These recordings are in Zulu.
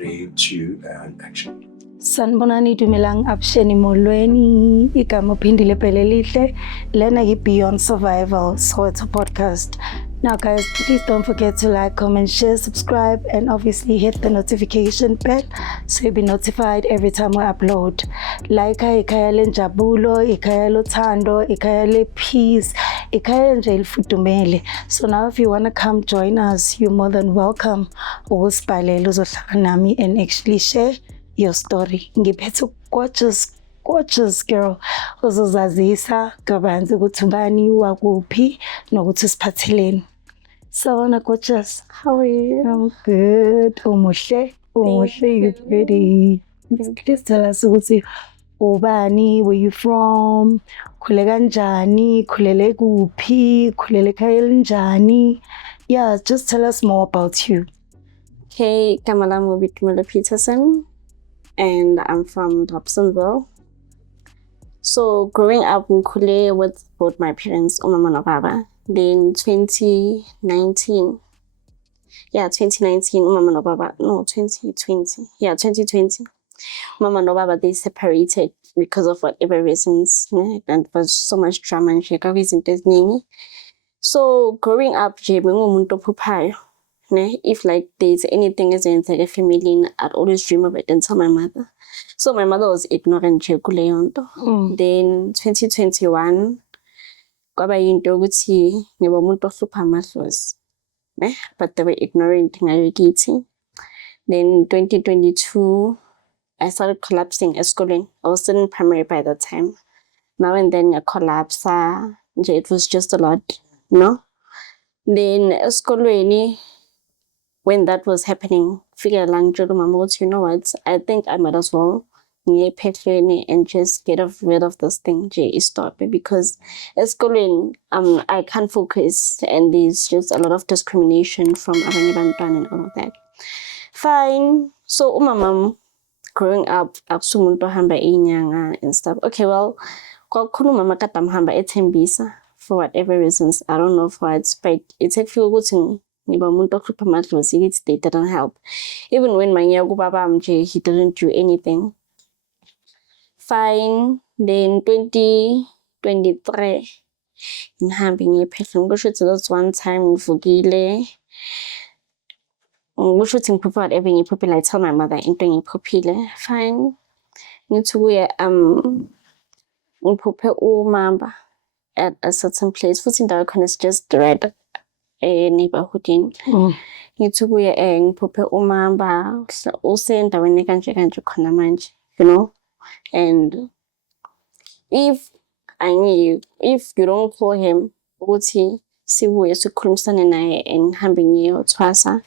3, 2, and action. Sanibonani, dumelang absheni molweni, igama phindile phele lihle. Lena Beyond Survival, so it's a podcast. Now guys, please don't forget to like, comment, share, subscribe, and obviously hit the notification bell so you'll be notified every time we upload. Like ikhaya lenjabulo, ikhaya lothando, ikhaya le peace, ikhaya nje ilifudumele. So now if you want to come join us, you're more than welcome. Ukusibhalela uzohlala nami and actually share your story. Ngiphethe gorgeous girl uzozazisa kabanzi ukuthi ubani wakuphi nokuthi siphatheleni. So gorgeous, how are you? I'm good. Umuhle, you pretty. Please tell us ukuthi ubani, where you from, khule kanjani, khulele kuphi, khulele ekhaya elinjani. Yeah, just tell us more about you. Okay, Kamala Mobitmula Peterson, and I'm from Dobsonville. So growing up in Kule with both my parents, Umama and Baba, then 2019, Umama and Baba, no, 2020, Mama and Baba, they separated because of whatever reasons, and there was so much drama and shake isn't his name. So growing up, if like there's anything as in the family, I'd always dream of it and tell my mother. So my mother was ignorant. Then 2021, kwaba yinto ukuthi ngiba umuntu ohlupha amahlozi, but they were ignorant ngayo kithi. Then 2022, I started collapsing eskoleni. I was still in primary by that time. Now and then I collapse. It was just a lot, no? Then eskoleni, when that was happening, figure lang mama, you know what? I think I might as well and just get rid of this thing, stop it, because eskoleni, I can't focus and there's just a lot of discrimination from abanye bantwana and all of that. Fine. So mom growing up, absumuntu hamba inyanga and stuff. Okay, well, kwakhulu mama kata mhamba ethembisa for whatever reasons. I don't know for what, but it's a feel good thing. They didn't help. Even when my baba he didn't do anything. Fine. Then 2023, in having a person, that's one time in Fugile. Shooting people at every popular. I tell my mother entering popular. Fine. Need to wear mamba at a certain place. Footing Darkon is just red. A neighborhood in Nitubuya and Pope Umamba also and when country Konamanj, you know. And if you don't call him, would he see where to Crimson and I and having you Twasa?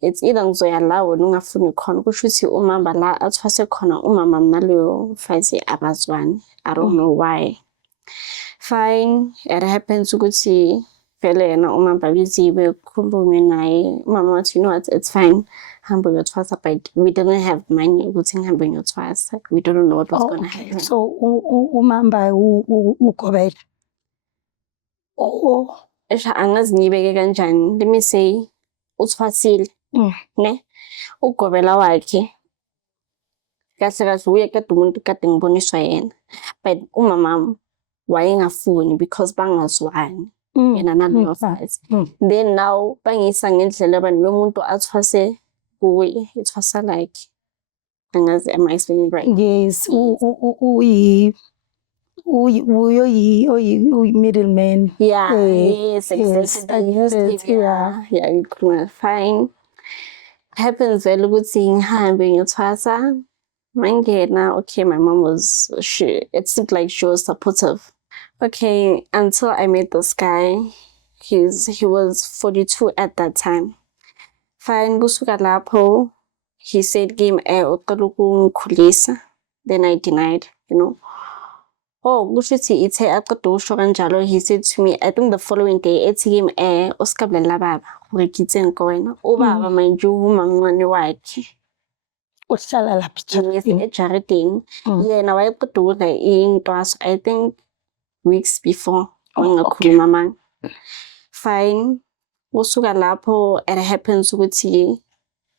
It's either so allow no afuni con, which should see Umamba la at Twasa Kona Umama Nalio Fazi Abazwan. I don't know why. Fine, it happens to go see. Fele na umamba busy we kumbume naye mama, you know what, it's fine, humble your twice, but we didn't have money. We didn't have your twice. We don't know what was gonna happen. So umamba ukobela esha angazibeke kanjani. Let me say uthwasile ne ukobela wakhe kahle kahle uye kade umuntu kade ngiboniswa yena, but umama wayengafuni because bangazwani. In another size. Then now, bangisa ngendlela abantu yomuntu athwase kuye, it was like, am I explaining right? Yes, middleman. Yeah, yes, exactly. Yeah, fine. Happens very good thing having your twasa. Mangena, okay, my mom was it seemed like she was supportive. Okay, until I met this guy, he was 42 at that time. Fine, kusuka lapho, he said game kulisa. Then I denied, you know. Oh, kushuthi ithe aqeda usho kanjalo, he said to me, I think the following day, ethi game usikablela baba, ngikitse ngowena. Ubaba manje umamncane wakhe. Uhlala lapha ejaridini. Yena wayeqeda ukudla intwaso, I think weeks before. Mama. Fine. Usuka lapho, it happens ukuthi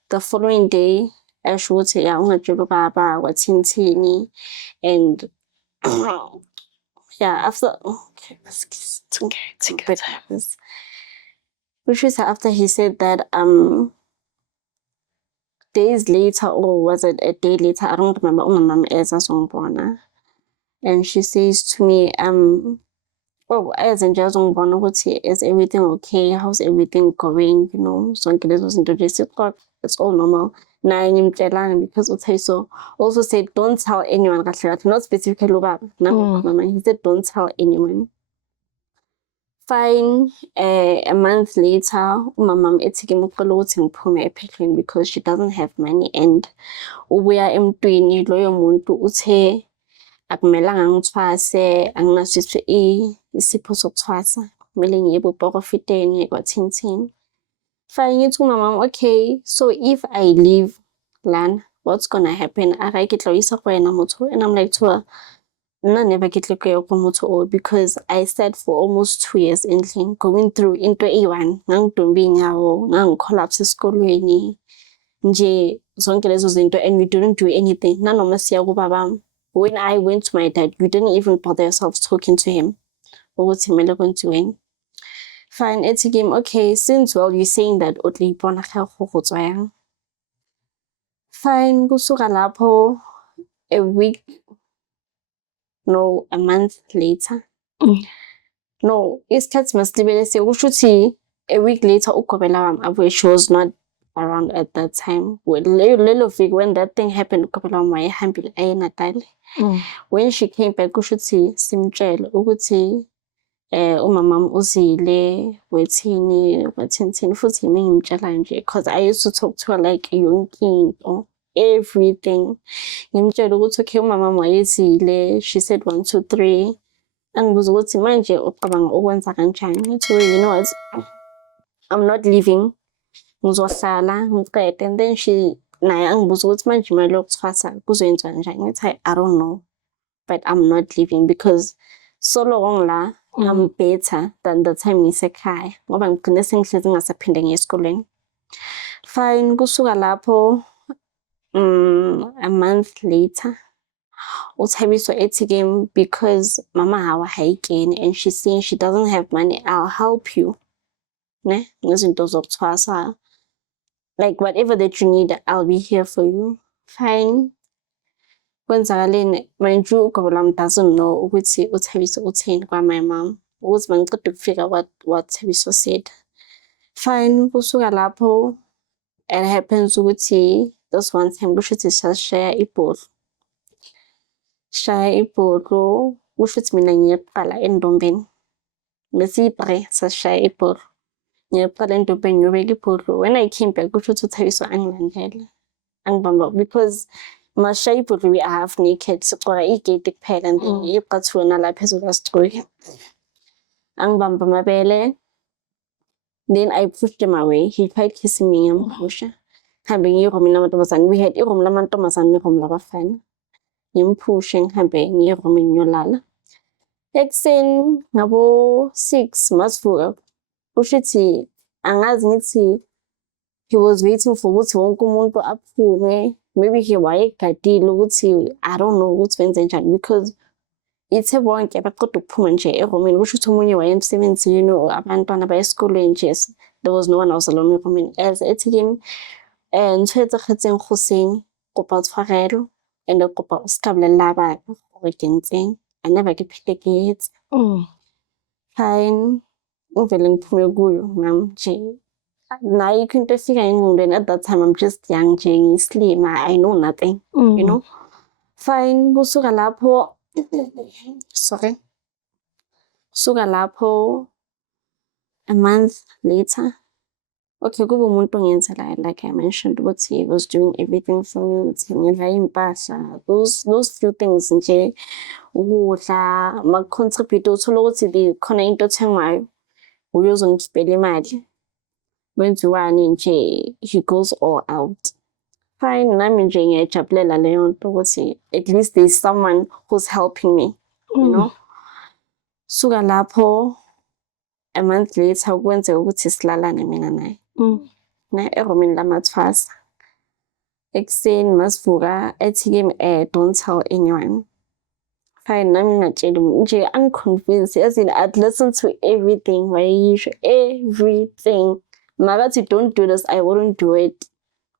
the following day esho ukuthi ya ungatshela ubaba kwathini and yeah, after okay, take your time. Which is after he said that days later, or was it a day later, I don't remember, umamam eza zongibona. And she says to me, oh, eza nje azongibona ukuthi is everything okay? How's everything going? You know, zonke lezo zinto nje sixoxa, it's all normal. Naye ngimtshelana because uThabiso also said don't tell anyone kahle kahle, not specifically ubaba, mama. He said don't tell anyone. Fine. A month later, umamam ethi kimi ucela ukuthi ngiphume ePhehlweni because she doesn't have money and ubuya emntwini loyo muntu uthe akumelanga ngithwase, anginaso isipho sokuthwasa, kumele ngiye eBoporofiteni kwaThini. Fine, ngithi kumamam, okay, so if I leave lana, what's gonna happen? Ara ke tla isa go ena motho. And I'm like to her, no, never get like because I sat for almost 2 years in going through into A1 nangidumbi nyawo ngangicollapse esikolweni nje zonke lezo zinto and we didn't do anything nanoma siya kubaba. When I went to my dad, you didn't even bother yourself talking to him ukuthi kumele kwenziweni. Fine, ethi game, okay, since well you're saying that otli bona ga go gotswa yang. Fine, kusuka lapho a week, no, a month later. No, isikhathi masilibele sikusho ukuthi a week later uGobela wami abuye, she was not around at that time. Lelo week when that thing happened, uGobela wami wayehambile aye eNatal. When she came back kusho ukuthi simtshele ukuthi umamam uzile wethini kwathini futhi yimi ngimtshela nje because I used to talk to her like yonke into, everything. Ngimtshela ukuthi okay umamam wayezile, she said 1 2 3. Angibuza ukuthi manje uqabanga ukwenza kanjani. Ngithi you know what, I'm not leaving, ngizohlala ngiqede. And then naye angibuza ukuthi manje imali yokuthwasa kuzoyenziwa kanjani. Ngithi I don't know, but I'm not leaving because so long la I'm better than the time ngisekhaya ngoba ngigcine sengihlezi ngingasaphinde ngiye esikoleni. Fine, kusuka lapho a month later uThabiso ethi game because mama hawa hayikeni and she's saying she doesn't have money, I'll help you ne ngezinto zokuthwasa, like whatever that you need I'll be here for you. Fine, kwenzakaleni manje uGobela doesn't know ukuthi uThabiso uthini kwa my mom ukuthi mangiqeda ukufika what Thabiso said. Fine, kusuka lapho it happens ukuthi this one time kusho ukuthi sashaya ibhodlo. Shaya ibhodlo kusho ukuthi mina ngiyeqala endombeni. Besiyi-3 sashaya ibhodlo. Ngiyeqala endombeni ngiyobeka ibhodlo. When I came back kusho ukuthi uThabiso angilandela. Angibamba because mashaya ibhodlo we are half naked. Siqoka igate kuphela and then iqathuwe nala phezulu kasigcoki. Angibamba amabele. Then I pushed him away. He tried kissing me ngiyamphusha. Ngihambe ngiye eroomini lamantombazane. We had iroom lamantombazane neroom labafana. Ngimphushe ngihambe ngiye eroomini ngiyolala. Ekuseni ngabo 6 masivuka. Kusho ukuthi angazi ngithi he was waiting for ukuthi wonke umuntu aphume. Maybe he wayegadile ukuthi I don't know ukuthi wenze njani because ithe bonke baqeda ukuphuma nje eroomini kusho ukuthi omunye wayemsebenzini abantwana bayesikoleni nje. There was no one else alone eroomini. As ethi kimi ntshwetse kgetseng goseng kopa tshwarelo and kopa uskabulela bana gore ke ntseng I never ke phete ke etse. Fine, uvele ngiphume kuyo ngam nje nayo into efika engqondweni at that time I'm just young nje ngislim, I know nothing, you know. Fine, kusuka lapho sorry, kusuka lapho a month later, okay, kube umuntu ongenzela like I mentioned ukuthi he was doing everything for me, ngithengela impahla, those few things nje, ukudla, ma-contribute uthola ukuthi khona into ethengwayo uyozongikhipela imali wenziwani nje, he goes all out. Fine, nami nje ngiyajabulela leyo nto ukuthi at least there's someone who's helping me, you know. Suka lapho a month later kwenzeka ukuthi silalane mina naye. Na eroomini lamathwasa. ekuseni masivuka ethi kimi don't tell anyone. Fine, nami ngatshela nje unconvinced as in I'd listen to everything wayisho everything. Makathi don't do this, I wouldn't do it.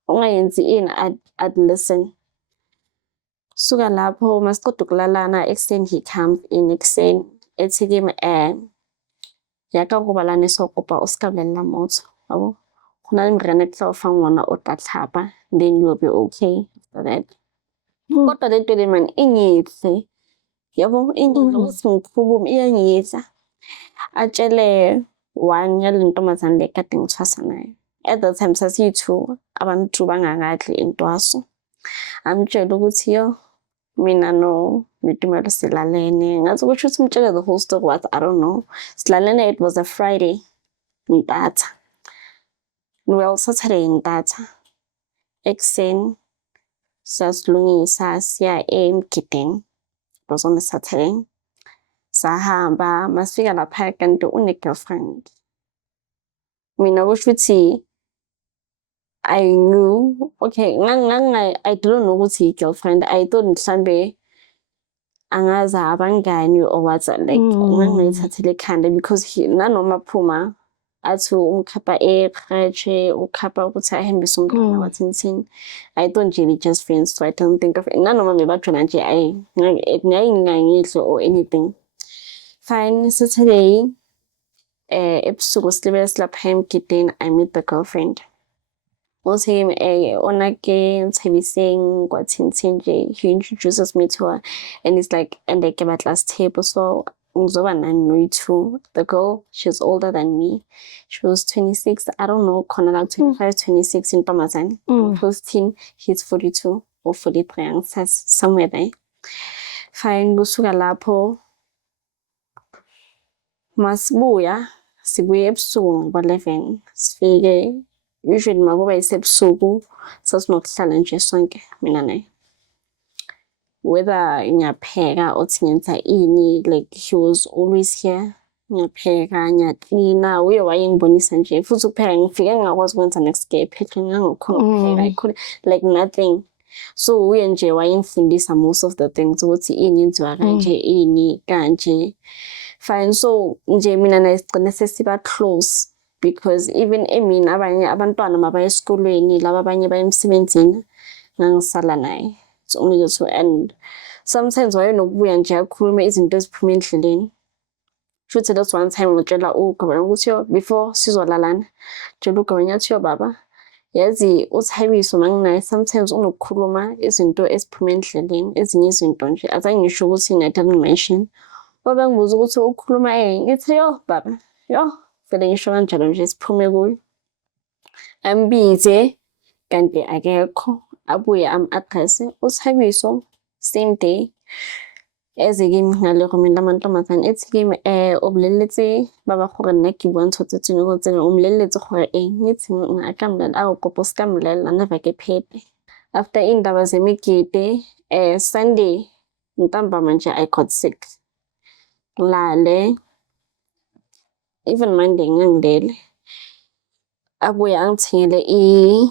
Ungayenzi ini I'd listen. Suka lapho masiqeda ukulalana ekuseni he comes in ekuseni ethi kimi yaka go balane so kopa o ska bolela motho yabo go na le mrena ke tla fa ngwana o tla tlhapa then you'll be okay after that. Kodwa le nto le man inyihle yabo inyihle usimkhulumo iyangiyisa atshele one yale ntombazane le kade ngithwasa nayo. At that time sasiyi-2 abantu bangakadli intwaso. Amtshela ukuthi yo mina no Nitumelo silalene ngathi kusho ukuthi umtshele the whole story what I don't know. Silalene, it was a Friday ntatha. Well, Saturday ntatha. Ekuseni sasilungisa siya emgidini. It was on a Saturday. Sahamba masifika lapha kanti une-girlfriend. Mina kusho ukuthi I knew, okay, I didn't know ukuthi girlfriend. I thought mhlambe angazi abangani or what, like ngangayithathele ekhanda because nanoma phuma athi umkhapha eqhatshe ukhapha ukuthi ahambise umntwana wathini. I thought nje just friends, so I don't think of it. Nanoma bebajona nje ngayingangihle or anything. Fine, Saturday ebusuku silibele silapha emgidini, I meet the girlfriend. Also him onake Tabising Guatintinje, he introduces me to her and it's like and they came at last table. So too. The girl, she's older than me. She was 26, I don't know, 25, 26 in Pamazan. 15, he's 42 or 43, somewhere there. Fine, Busuga Lapo Masbuya, Sibuye ebusuku ngo-11 sifike. Usually makuba isebusuku sasinokuhlala nje sonke mina naye. Whether ngiyapheka othi ngenza ini, like he was always here. Ngiyapheka, ngiyaklina, uye wayengibonisa nje futhi ukupheka ngifike ngingakwazi ukwenza next day phela ngangikhona ukupheka, like nothing. So uye nje wayengifundisa most of the things ukuthi ini yenziwa kanje, ini kanje. Fine, so nje mina naye sigcine sesiba close. Because even mina abanye abantwana mabaya esikolweni laba abanye baya emsebenzini ngangisala naye. It's only the two, and sometimes wayenokubuya nje akhulume izinto eziphuma endleleni. Futhi that's one time ngitshela uGabanya ukuthi yo before sizolalana tshela uGabanya athi yo baba yazi uThabiso manginaye sometimes unokukhuluma izinto eziphuma endleleni ezinye izinto nje azange ngisho ukuthi I didn't mention. Baba ngibuza ukuthi ukhuluma ngithi yo baba yo vele ngisho kanjalo nje siphume kuyo. Ambize kanti akekho abuye am-address uThabiso same day eze kimi ngale romela amantombazane ethi kimi obuleletse baba gore nna ke bua ntho tse tseno go tsena umleletse gore ngithi ngakamlela a kopo ska mlela never ke phete. After indaba zemigidi Sunday ntambama nje I got sick. Lale even Monday ngangilele abuye angithengele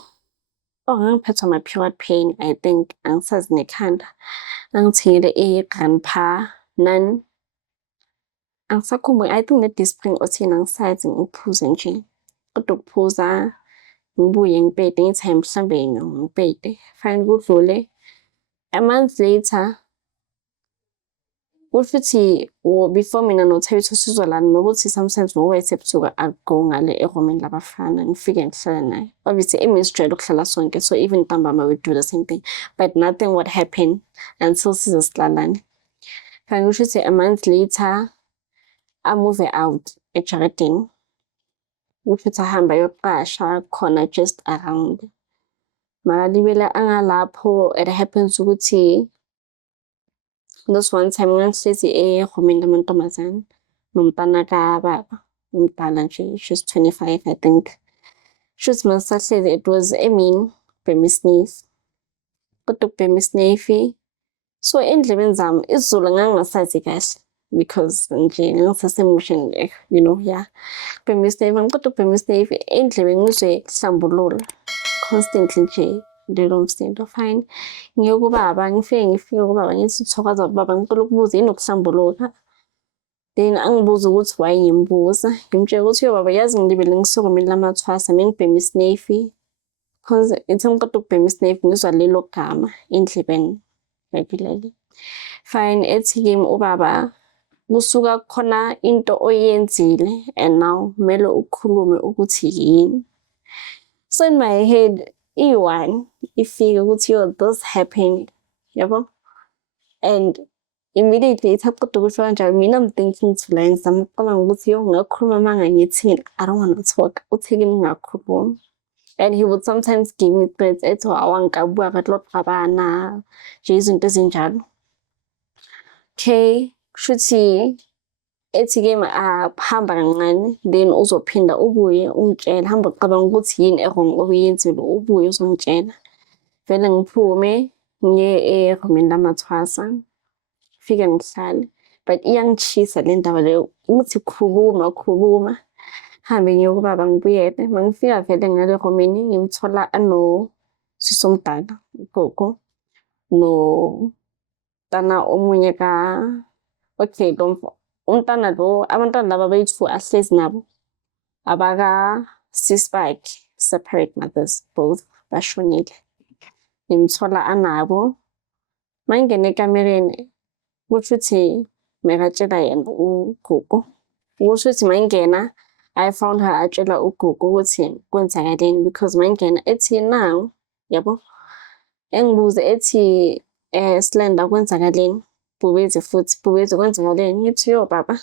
ngangiphathwa ama-period pain, I think angisazi nekhanda. Angithengele i-Grandpa nani angisakhumbuli, I think ne-Dispring othina angisazi ngiphuze nje. Kodwa ukuphuza ngibuye ngipete ngithi hayi mhlambe ngipete. Fine, kudlule a month later futhi before mina noThabiso sizolana nokuthi sometimes ngoba esebusuku akugo ngale eromeni labafana ngifike ngihlala naye. Obviously sijwayele ukuhlala sonke, so even ntambama we do the same thing, but nothing would happen until sizosilalana. Kanti kusho ukuthi a month later I move out eJarden. Kusho ukuthi ahamba yoqasha khona just around. Makalibela angalapho it happens ukuthi this one time ngangihlezi eromeni lamantombazane nomntana kababa umdala nje, she's 25 I think. Shuthi masisahlezi it was bhema isneif. Kodwa ukubhema isneif so endlebeni zami isiZulu ngangingasazi kahle because nje ngangisasemotion you know, yeah. Bhema isneif kodwa ukubhema isneif endlebeni ngizwe hlambulula constantly nje lelo msindo fine. Ngiye kubaba ngifike kubaba ngithi Thokoza baba ngicela ukubuza yini ukuhlambuluka. Then angibuza ukuthi why ngimbuza. Ngimtshela ukuthi yo baba yazi ngilibele ngisokomile lamathwasa mengibhema isnefi. Cause ithi ngiqeda ukubhema isnefi ngizwa lelo gama endlebeni regularly. Fine ethi kimi ubaba kusuka khona into oyenzile and now kumele ukhulume ukuthi yini. So in my head i-one ifike ukuthi yo this happened yabo, and immediately ithi aqeda ukusho kanjalo mina I'm thinking to la ngizama ukucabanga ukuthi yo ngakhuluma manga ngithini, I don't want to talk. Uthi kimi ngakhuluma. And he would sometimes give me threats ethi awangikabuya kahle lokuxabana nje izinto ezinjalo. Okay, shuthi ethi ke hamba kancane then uzophinda ubuye umtshela hamba ucabanga ukuthi yini wrong okuyenzile ubuye uzongitshela. Vele ngiphume ngiye eromini lamathwasa fike ngihlale, but iyangichisa le ndaba leyo ukuthi khuluma hambe ngiye kubaba ngibuyele. Mangifika vele ngale romini ngimthola sisomdala ugogo no tana omunye okay umntana lo abantwana laba bethu ahlezi nabo abaka sis bakhe separate mothers both bashonile. Ngimthola anabo mangene ekamereni kusho ukuthi mekatshela yena ugogo. Kusho ukuthi mangena I found her atshela ugogo ukuthi kwenzakaleni because mangena ethi now yabo engibuze ethi Slenda kwenzakaleni Bhubezi futhi Bhubezi kwenzakaleni. Ngithi yo baba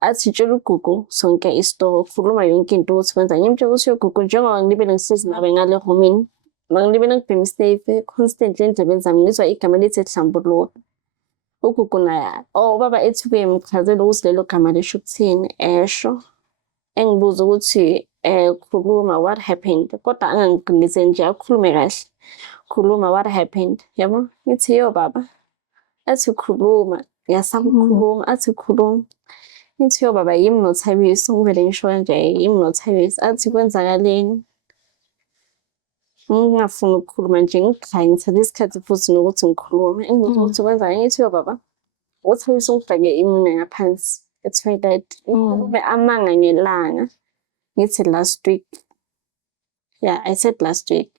athi tshela ugogo sonke isito khuluma yonke into ukuthi kwenza. Ngimtshela ukuthi yo gogo njengoba ngilibele ngisiza nabe ngale romini mangilibele ngibhema isnefi constantly endlebeni zami ngizwa igama lithi hlambuluka. Ugogo naye baba ethi kuye mchazela ukuthi lelo gama lisho ukuthini esho. Engibuza ukuthi khuluma what happened, kodwa angangigcinize nje akhulume kahle. Khuluma what happened yabo. Ngithi yo baba athi khuluma ngiyasaba ukukhuluma athi khuluma. Ngithi yo baba yimi noThabiso ngivele ngisho kanje yimi noThabiso athi kwenzakaleni. Ngingafuni ukukhuluma nje ngigxanye ngithatha isikhathi futhi nokuthi ngikhulume. Engibuza ukuthi kwenzakaleni. Ngithi yo baba uThabiso ngifake iminwe ngaphansi etoilet ukhulume amanga ngelanga. Ngithi last week, yeah I said last week,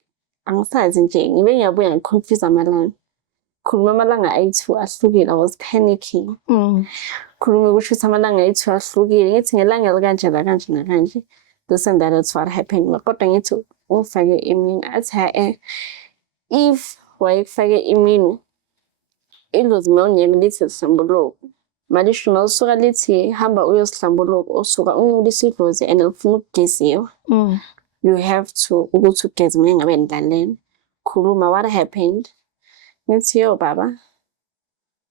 angisazi nje ngibe ngiyabuya ngiconfuse amalanga. Khuluma amalanga ayi-2 ahlukile. I was panicking. Khuluma kusho ukuthi amalanga ayi-2 ahlukile. Ngithi ngelanga elikanje la kanje nakanje this and that's what happened. Kodwa ngithi ungifake iminwe athi if wayekufake iminwe ilozi mawunyeke lithi lihlambuluka malisho mawusuka lithi hamba uyosihlambuluka usuka unculisa idlozi and ufuna ukugeziwa. You have to ukuthi ugeze ngabe ndlaleni. Khuluma what happened. Ngithi yo baba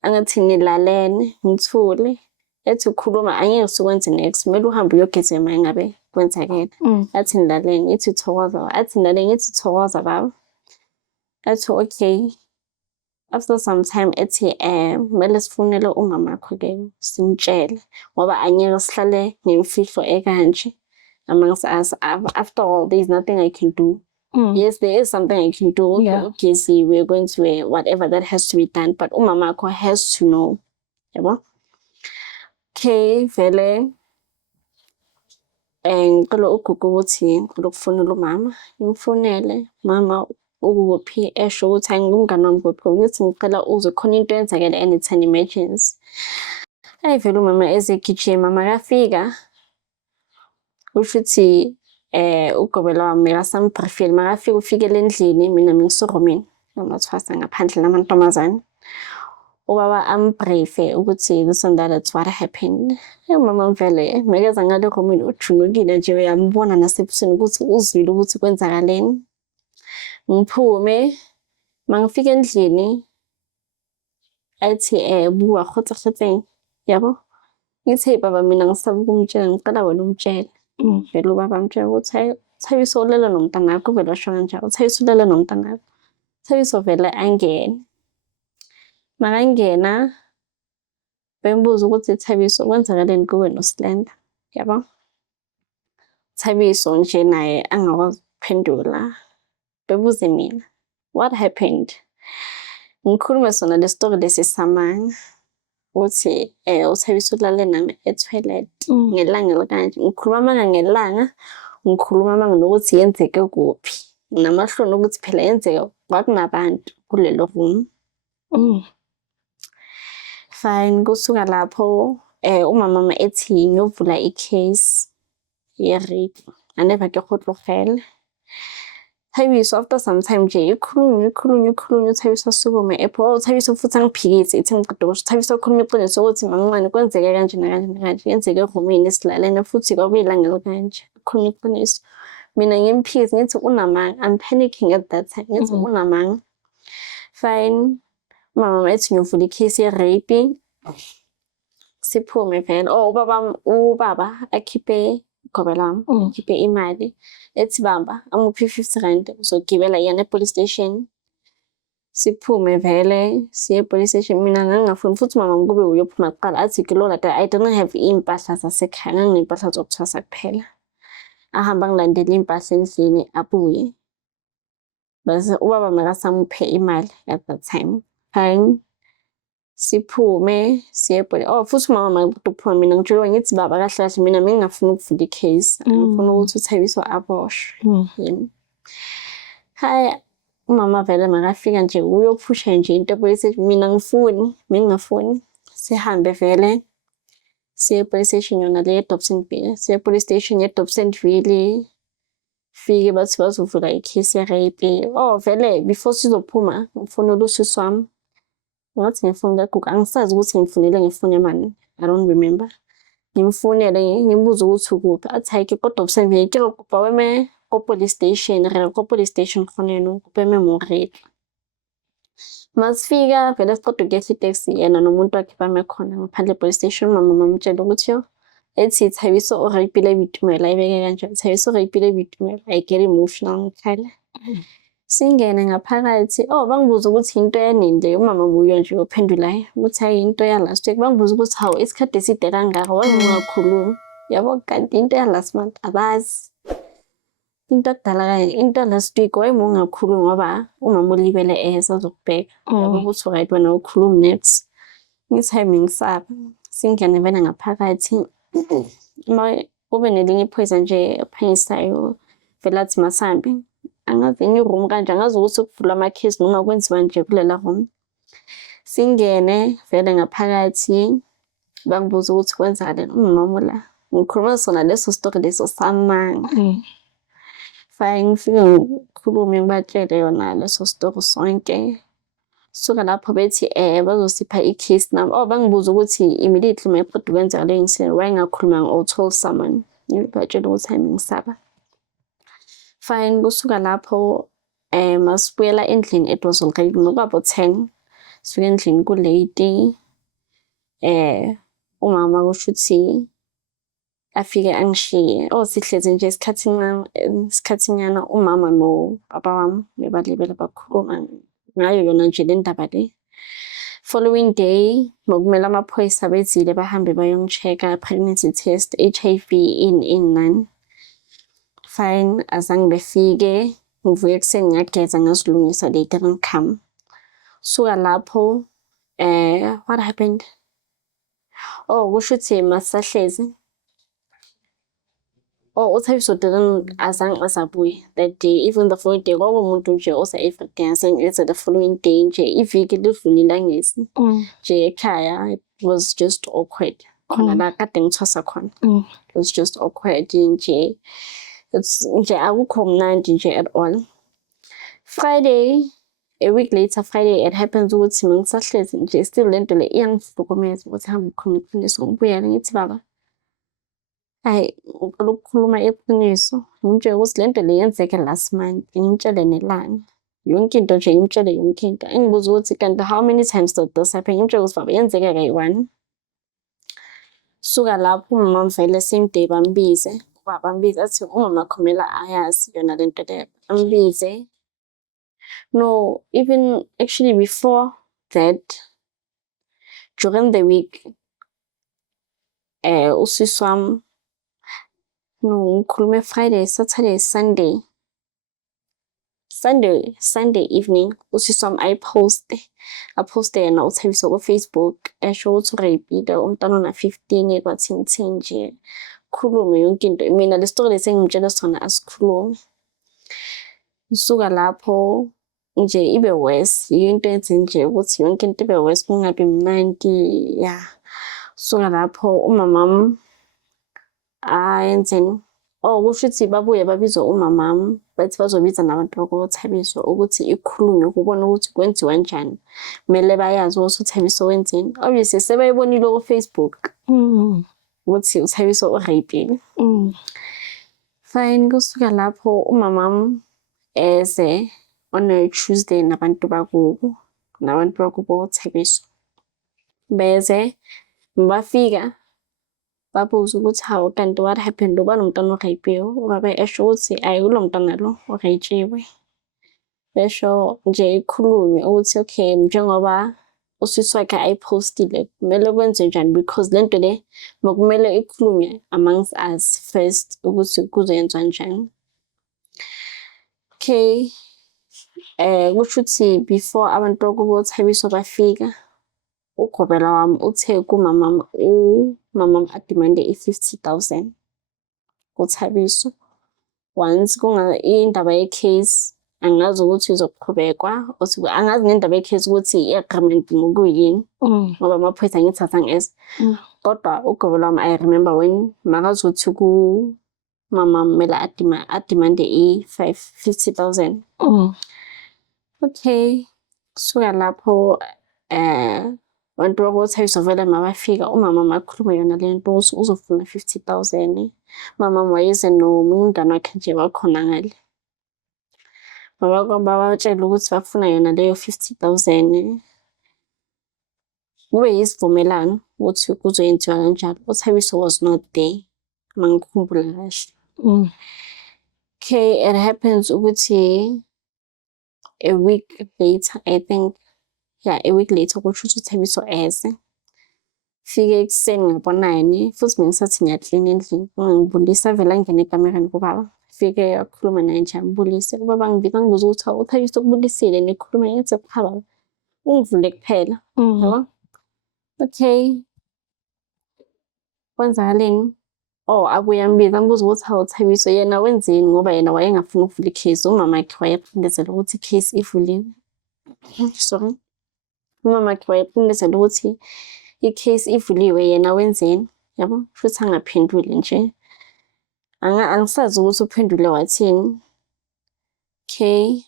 angathi nilalene ngithule. Ethi ukhuluma angeke usukwenze next kumele uhambe uyogeze ngabe kwenzakele. Athi nilalene. Ngithi Thokoza athi nilalene. Ngithi Thokoza baba athi okay. After some time ethi kumele sifunele umama wakho ke simtshele ngoba angeke sihlale ngemfihlo ekanje. After all there is nothing I can do. Yes, there is something I can do. Yeah. Okay, see, we're going to whatever that has to be done, but umama wakho has to know. Yabo? Okay, vele ngicela ugogo ukuthi ngicela ukufonela umama. Ngimfonele mama ukuphi esho ukuthi angingumngane wami kuphi. Ngithi ngicela uzwe khona into eyenzakele and it's an emergency. Vele umama ezegijima makafika kusho ukuthi ugobela wami akasambriefile. Makafika ufikele endlini mina ngisoromini lamathwasa ngaphandle namantombazane. Ubaba ambriefe ukuthi this and that's what happened. Umama mvele mekeza ngale romini ujunukile nje uyambona nasebusweni ukuthi uzwile ukuthi kwenzakaleni. Ngiphume mangifika endlini athi buwa khotsa yabo. Ngithi baba mina ngisaba ukumtshela ngicela wena umtshele. Vele ubaba amtshela ukuthi Thabiso ulele nomntana wakho. Vele washo kanjalo Thabiso ulele nomntana wakho. Thabiso vele angene. Makangena bembuza ukuthi Thabiso kwenzakaleni kuwe noSlenda yabo. Thabiso nje naye angakwazi ukuphendula. bebuze mina, what happened? Ngikhulume sona le story lesi samanga uthi uThabiso ulale nami e-toilet ngelanga elikanje. Ngikhuluma amanga ngelanga, ngikhuluma amanga nokuthi yenzeke kuphi. Nginamahloni ukuthi phela yenzeka kwakunabantu kulelo room. Fine, kusuka lapho umama ethi ngiyovula i-case ye-rape. I never ke go tlogela. Thabiso after some time nje ikhulunywa uThabiso asukume epho uThabiso futhi angiphikise ithi ngiqeda ukusho Thabiso ukhuluma iqiniso ukuthi mamncane kwenzeke kanje nakanje yenzeke eroomini esilalene futhi kwakuyilanga elikanje. Ukhuluma iqiniso. Mina ngimphikise ngithi unamanga. I'm panicking at that time. Ngithi unamanga. Fine. Umama ethi ngiyovula i-case ye-rape. Siphume vele. Ubaba akhiphe igobela lami, akhiphe imali. Ethi bamba amuphi 50 rand uzogibela yena e-police station. Siphume vele siye e-police station. Mina ngangafuni futhi mama ngikube uyophuma kuqala athi Lola I don't have impahla zasekhaya, nginempahla zokuthwasa kuphela. Ahamba ngilandela impahla endlini abuye. Bese ubaba makasamuphe imali at that time. Fine. Siphume siye futhi mama makuphuma mina ngitshela ngithi baba kahle kahle mina ngingafuni ukuvula i-case. Ngifuna ukuthi uThabiso aboshwe. Haya umama vele makafika nje uyophusha nje into police mina ngingafuni. Sihambe vele siye police station yona le eDobsonville. Siye police station eDobsonville. Fike bathi bazovula i-case ye-rape. Vele before sizophuma ngifonela usisi wami. Ngathi ngifuna uGoogle angisazi ukuthi ngifunele ngifune mani. I don't remember. Ngimfonele ngimbuza ukuthi ukuphi. Athi hayike eDobsonville ke ukuba weme ko-police station, ko-police station khoneno kubeme Morale. Masifika vele siqoda ukuyehla itaxi yena nomuntu wakhe bame khona ngaphandle police station. Mama mamtshela ukuthi ethi Thabiso o rapile Bitumela ibeke kanje. Thabiso rapile Bitumela. I get emotional ngikhala. Singene ngaphakathi bangibuza ukuthi into yanini le umama buyo nje ophendulayo ukuthi hayi into ya last week. Bangibuza ukuthi hawu isikhathi eside kangaka wangingakhulumi. Yabo kanti into ya last month abazi. Into akudala kanje into last week wayemungakhulumi ngoba umama ulibele ezazokubheka. Yabo ukuthi right wena ukhuluma next. Ngithi hayi ngisaba. Singene vele ngaphakathi. Kube nelinye iphoyisa nje aphangisayo vele athi Masambi. Angazi enye room kanje angazi ukuthi ukuvula ama-case noma kwenziwa nje kulela room. Singene vele ngaphakathi bangibuza ukuthi kwenzakale umama la. Ngikhuluma sona leso story leso samanga. Fine ngifike ngikhulume ngibatshele yona leso story sonke. Suka lapho bethi bazosipha i-case number. Bangibuza ukuthi immediately mayiqeda ukwenzeka le incident wayengakhuluma or told someone. Ngibatshela ukuthi hayi ngisaba. Fine kusuka lapho masibuyela endlini it was already ngoba 10. Sifike endlini ku late. Umama kusho ukuthi afike angishiye. Sihlezi nje isikhathinyana umama no baba wami bebalibele bakhuluma ngayo yona nje le ndaba le. Following day mokumela amaphoyisa bezile bahambe bayongichecka pregnancy test HIV in none. Fine azange befike ngivuke kuseni ngiyageza ngazilungisa they didn't come. Suka lapho what happened? Kusho ukuthi masahlezi. uThabiso didn't azange asabuye that day. Even the following day kwaba umuntu nje osa-African sengilethe the following day nje iviki lidlulile ngesi. Nje ekhaya it was just awkward. Khona la kade ngithwasa khona. It was just awkward nje. It's nje akukho mnandi nje at all. Friday, a week later, Friday, it happens ukuthi ngisahlezi nje still lento le iyangihlukumeza ukuthi hamba ukhuluma iqiniso ngibuya ngithi baba hayi ngicela ukukhuluma iqiniso ngimtshela ukuthi lento le yenzeke last month ngimtshele nelanga yonke into nje ngimtshele yonke into engibuza ukuthi kanti how many times did this happen ngimtshela ukuthi baba yenzeke kayi-1. Suka lapho umama vele same day bambize bambize athi umama khomela ayazi yona lento le ambize. No, even actually before that, during the week, usisi wami, no, ngikhulume Friday, Saturday, Sunday Sunday evening usisi wami aposte yena uThabiso ku-Facebook esho ukuthi ureyipile umntwana ona-15 kwaThinthi nje khulume yonke into. Mina le story lesi engimtshela sona asikhulume. Kusuka lapho nje ibe worse, into enze nje ukuthi yonke into ibe worse kungabi mnandi ya. Kusuka lapho umamami ayenzeni kusho ukuthi babuye babizwe umamami bathi bazobiza nabantu bakoThabiso ukuthi ikhulunywe kubona ukuthi kwenziwa kanjani. Kumele bayazi ukuthi uThabiso wenzeni. Obviously sebayibonile ku-Facebook ukuthi uThabiso ureyipile. Fine, kusuka lapho umamami eze on a Tuesday nabantu bakubo uThabiso beze bafika babuza ukuthi hawu kanti what happened, ubani umntwana oreyipiwe. Ubaba esho ukuthi kulo mntwana lo oreyipiwe. Besho nje ikhulunywe ukuthi okay, njengoba usisi wakhe ayipostile kumele kwenze njani because lento le makumele ikhulunywe amongst us first ukuthi kuzoyenziwa njani. Okay, kusho ukuthi before abantu bakubo uThabiso bafika ugobela wami uthe kumamami umamami adimande i-50,000 kuThabiso. Once indaba ye-case angazi ukuthi izoqhubekwa angazi ngendaba ye-case ukuthi i-agreement ngokuyini ngoba amaphoyisa ngithatha ngeza. Kodwa ugobela wami I remember when makazi ukuthi kumamami mele adimande i-50,000. Okay, kusuka lapho abantu bakoThabiso vele mabafika umama makhuluma yona lento uzofuna 50,000. Mama wayeze nomngane wakhe nje wakhona ngale. Babatshela ukuthi bafuna yona leyo 50,000. Kube yisivumelano ukuthi kuzoyenziwa kanjalo. uThabiso was not there mangikhumbula kahle. Okay, it happens ukuthi a week later, I think, a week later kusho ukuthi uThabiso eze. Fike ekuseni ngabo-9 futhi bengisathi ngiyaklina endlini. Ngibulisa vele angene ekamereni kubaba. Fike akhuluma naye nje ambulise. Ubaba ngibuza ukuthi uThabiso kubulisile nikhuluma ngithi cha baba. Ungivule kuphela. Yabo? Okay. Kwenzakaleni? Abuye ambiza ambuza ukuthi uThabiso yena wenzeni ngoba yena wayengafuni ukuvula i-case. Umama wakhe wayephindezela ukuthi i-case ivuliwe. Sorry. Umama wakhe wayephindezela ukuthi i-case ivuliwe yena wenzeni. Yabo? Futhi angaphenduli nje. Angisazi ukuthi uphendule wathini. Okay.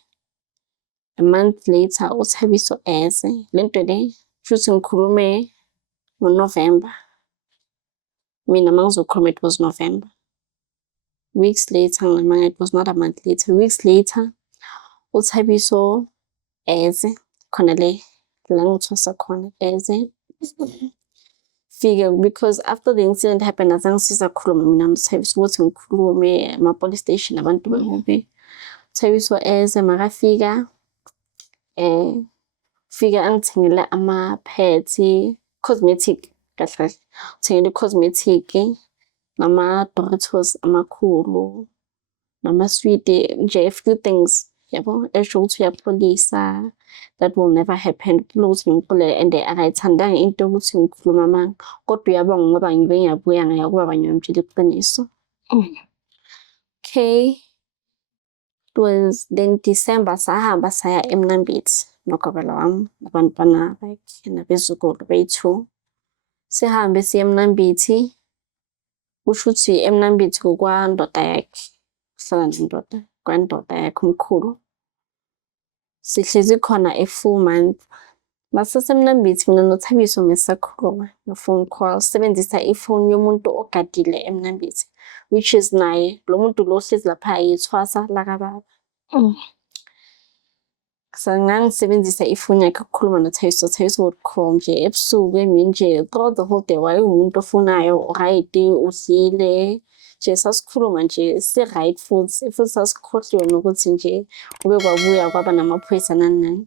A month later uThabiso eze. Lento le futhi ngikhulume ngoNovember. Mina mangizokhuluma it was November. Weeks later ngamanga it was not a month later. Weeks later uThabiso eze khona la ngithwasa khona eze. Figure because after the incident happened azange sisakhuluma mina noThabiso ukuthi ngikhulume ama-police station abantu bakubi. uThabiso eze makafika fika angithengele ama-pads, cosmetic kahle. Uthengele i-cosmetic nama-Doritos amakhulu nama-sweet nje a few things. Yabo? Esho ukuthi uyapholisa. That will never happen. Ukuthi ngixolele and akayithandanga into yokuthi ngikhuluma amanga. Kodwa uyabonga ngoba ngibe ngiyabuya ngaya kubaba ngiyomtshela iqiniso. Okay. It was then December sahamba saya eMnambithi nogobela wami nabantwana bakhe nabezukulu bethu. Sihambe siye eMnambithi. Kusho ukuthi eMnambithi kukwandoda yakhe. Kuhlala nendoda kwandoda yakhe umkhulu. Sihlezi khona a full month. Masesemnambithi mina noThabiso mesakhuluma no-phone call. Sebenzisa ifoni yomuntu ogadile eMnambithi, which is naye lo muntu lo hlezi lapha yithwasa lakababa. Ngangisebenzisa ifoni yakhe ukukhuluma noThabiso. Thabiso would call nje ebusuku emini nje throughout the whole day wayewumuntu ofunayo right udlile. Nje sasikhuluma nje si-right futhi sasikhohliwe nokuthi nje kube kwabuya kwaba namaphoyisa nani.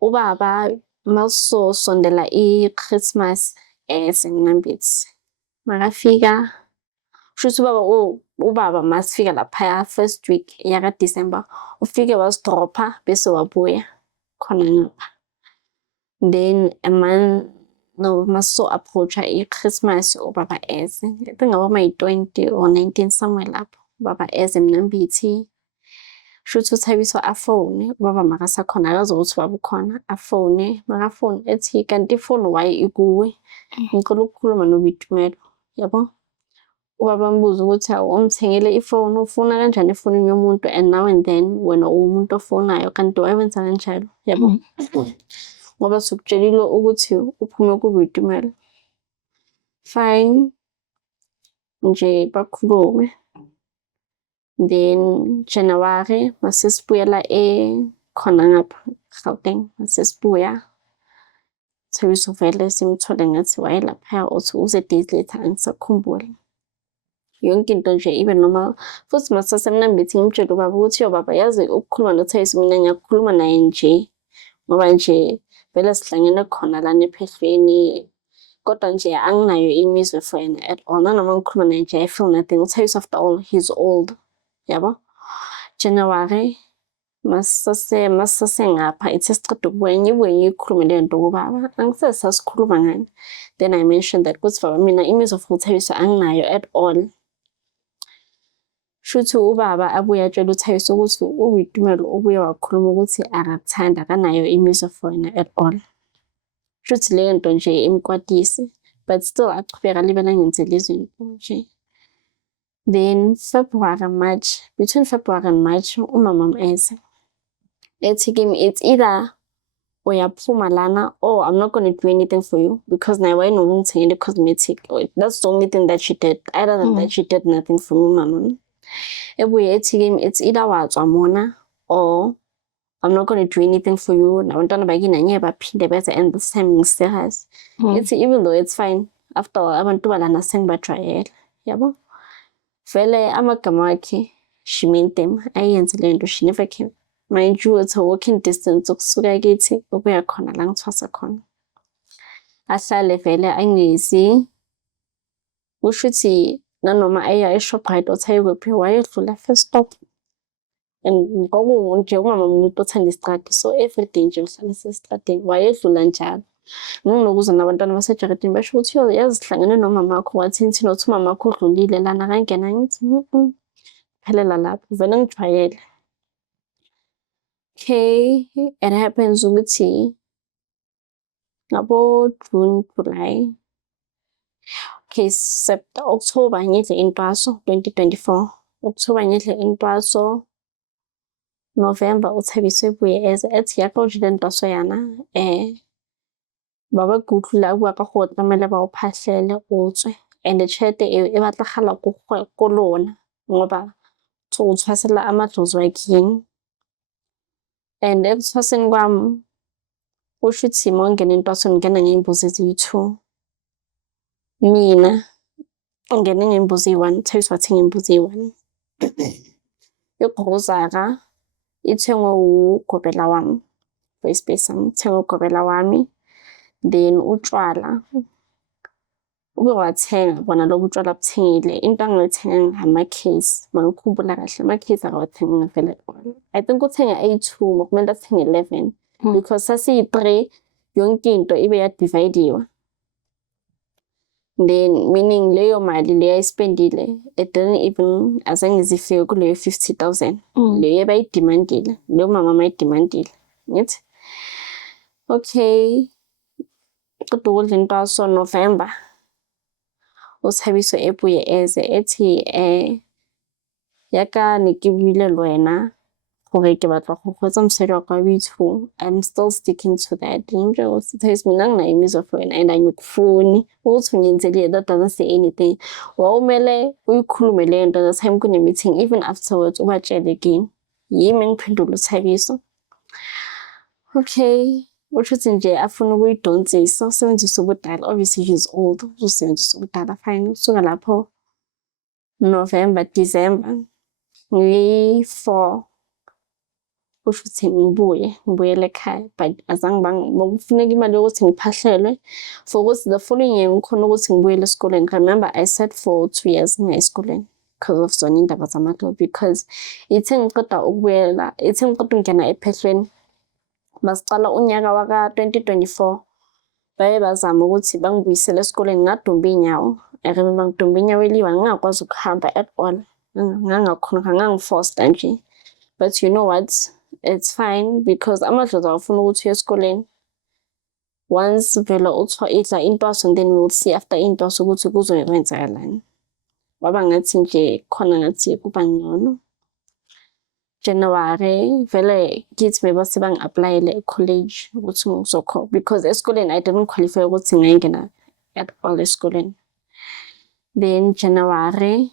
Ubaba masosondela i-Christmas eMnambithi. Makafika kusho ukuthi ubaba ubaba masifika laphaya first week yaka December ufike wasidropha bese wabuya khona ngapha. Then a month no maso approacha i-Christmas ubaba eze. I think ngaba my 20 or 19 somewhere lapho. Ubaba eze mnambithi. Shuthi uThabiso afone ubaba makasakhona akazi ukuthi ubaba ukhona afone makafone ethi kanti ifone why ikuwe ngicela ukukhuluma noBitumelo yabo. Ubaba mbuza ukuthi umthengele ifone ufuna kanjani ifone yomuntu and now and then wena umuntu ofonayo kanti wayenza kanjalo yabo. Ngoba sikutshelile ukuthi uphume kuBitumelo. Fine nje bakhulume. Then January masisibuyela khona ngapha Gauteng masisibuya. Thabiso vele simthole ngathi wayelapha uthi uze days later angisakhumbuli. Yonke into nje ibe normal futhi masasemnambithi ngimtshela ubaba ukuthi yo baba yazi ukukhuluma noThabiso mina ngiyakhuluma naye nje ngoba nje vele sihlangene khona lana ephehlweni kodwa nje anginayo imizwa for yena at all nanoma ngikhuluma naye nje I feel nothing. uThabiso after all he's old yabo. January masase ngapha ithi siceda ukubuya ngibuye ngikhulume le nto kubaba angisesasikhuluma ngani. Then I mentioned that kuthi baba mina imizwa for uThabiso anginayo at all. Shuthi ubaba abuye atshela uThabiso ukuthi uBitumelo ubuye wakhuluma ukuthi akathanda akanayo imizwa for yena at all. Shuthi le nto nje imkwatisi but still aqhubeka libela ngenzela izinto nje. Then February, March, between February and March, umama eze. Ethi kimi it's either uyaphuma lana or I'm not going to do anything for you because now I know ngithengele cosmetic. That's the only thing that she did. Other than that, she did nothing for me, mama. Ebuye ethi kimi it's either watswa mona or I'm not going to do anything for you. Nabantwana bakini angeke baphinde beze and this time ngiserious. It's even though it's fine. After all, abantu balana sengibajwayele. Yabo? Vele amagama akhe she meant them ayenze le nto she never came. Mind you it's a walking distance ukusuka kithi ukuya khona la ngithwasa khona. Ahlale vele angezi. Ushuthi nanoma aya eShoprite othaye kuphi wayedlula first stop. And ngoku nje umama umuntu othanda isitradi so everyday nje uhlala esestradini wayedlula njalo. Nginokuza nabantwana basejaradini basho ukuthi yo yazi sihlangene nomama wakho wathi nthi nothi umama wakho udlulile lana kangena ngithi phelela lapho vele ngijwayele. Okay, it happens ukuthi ngabo June, July. Okay, October ngidle intwaso 2024. October ngidle intwaso. November uThabiso ebuye eze ethi yaqojile intwaso yana baba gutla bua ka go tlamela ba o phahlele utswe and tshete e batla gala go lona ngoba tso tshwasela amadlozi wakini and ebusaseni kwami ushuthi mongena intwaso ngena ngimbuzi ezi2 mina ngene ngimbuzi 1 Thabiso wathi ngimbuzi 1 yoqhozaka ithengwe ugobela wami space sami thengwe ugobela wami. Then utshwala ube wathenga bona lo butshwala buthengile into angayithenga ngamakhesi mangikhumbula kahle amakhesi akawathenga vele I think uthenga A2 ngokumele athenge 11 because sasi3 yonke into ibe ya divided. Then meaning leyo mali leyo ispendile it didn't even azangizifike kuleyo 50,000 leyo bayidemandile leyo mama mayidemandile ngithi okay kudukudla intwaso November uThabiso ebuye eze ethi yaka nikibile lwena gore ke batla go khotsa mosadi wa kwa bithu. I'm still sticking to that. Nje uThabiso mina ngina imizwa for wena and angikufuni uthi ngenzele that doesn't say anything. Wawumele uyikhulume le nto that time kune meeting even afterwards ubatshele again yimi ngiphendula uThabiso. Okay uthi nje afuna ukuyidonsisa usebenzisa ubudala obviously he's old usebenzisa ubudala fine usuka lapho November December ngi4 ushuthi ngibuyele ekhaya but azange bokufuneka imali yokuthi ngiphahlelwe for ukuthi the following year ngikhona ukuthi ngibuyele esikoleni. Remember I sat for 2 years ngesikoleni because of zona indaba zamadoda, because ithe ngiqeda ukungena ephehlweni basicala unyaka waka 2024 baye bazama ukuthi bangibuyisele esikoleni ngadumba inyawo. I remember ngidumba inyawo eliyi-1 ngingakwazi ukuhamba at all, ngangiforced nje, but you know what, it's fine because amadlozi awafuna ukuthi uye esikoleni. Once vele idla intwaso and then we'll see after intwaso ukuthi kuzokwenzakalani. Waba ngathi nje khona ngathi kuba ngcono. January vele kids bebase bangi-applyele e-college ukuthi ngizokho, because esikoleni I didn't qualify ukuthi ngayingena at all esikoleni. Then January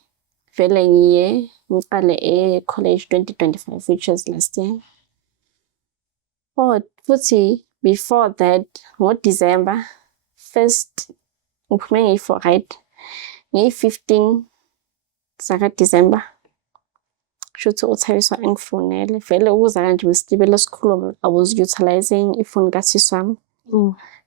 vele ngiqale e-college 2025, which is last year. Futhi before that, ngo-December 1st, ngiphume ngiyi-4 right, ngiyi-15 saka December. Shuthi uThabiso angifonele vele ukuza kanje besitibele sikhuluma. I was utilizing ifoni kasisi wami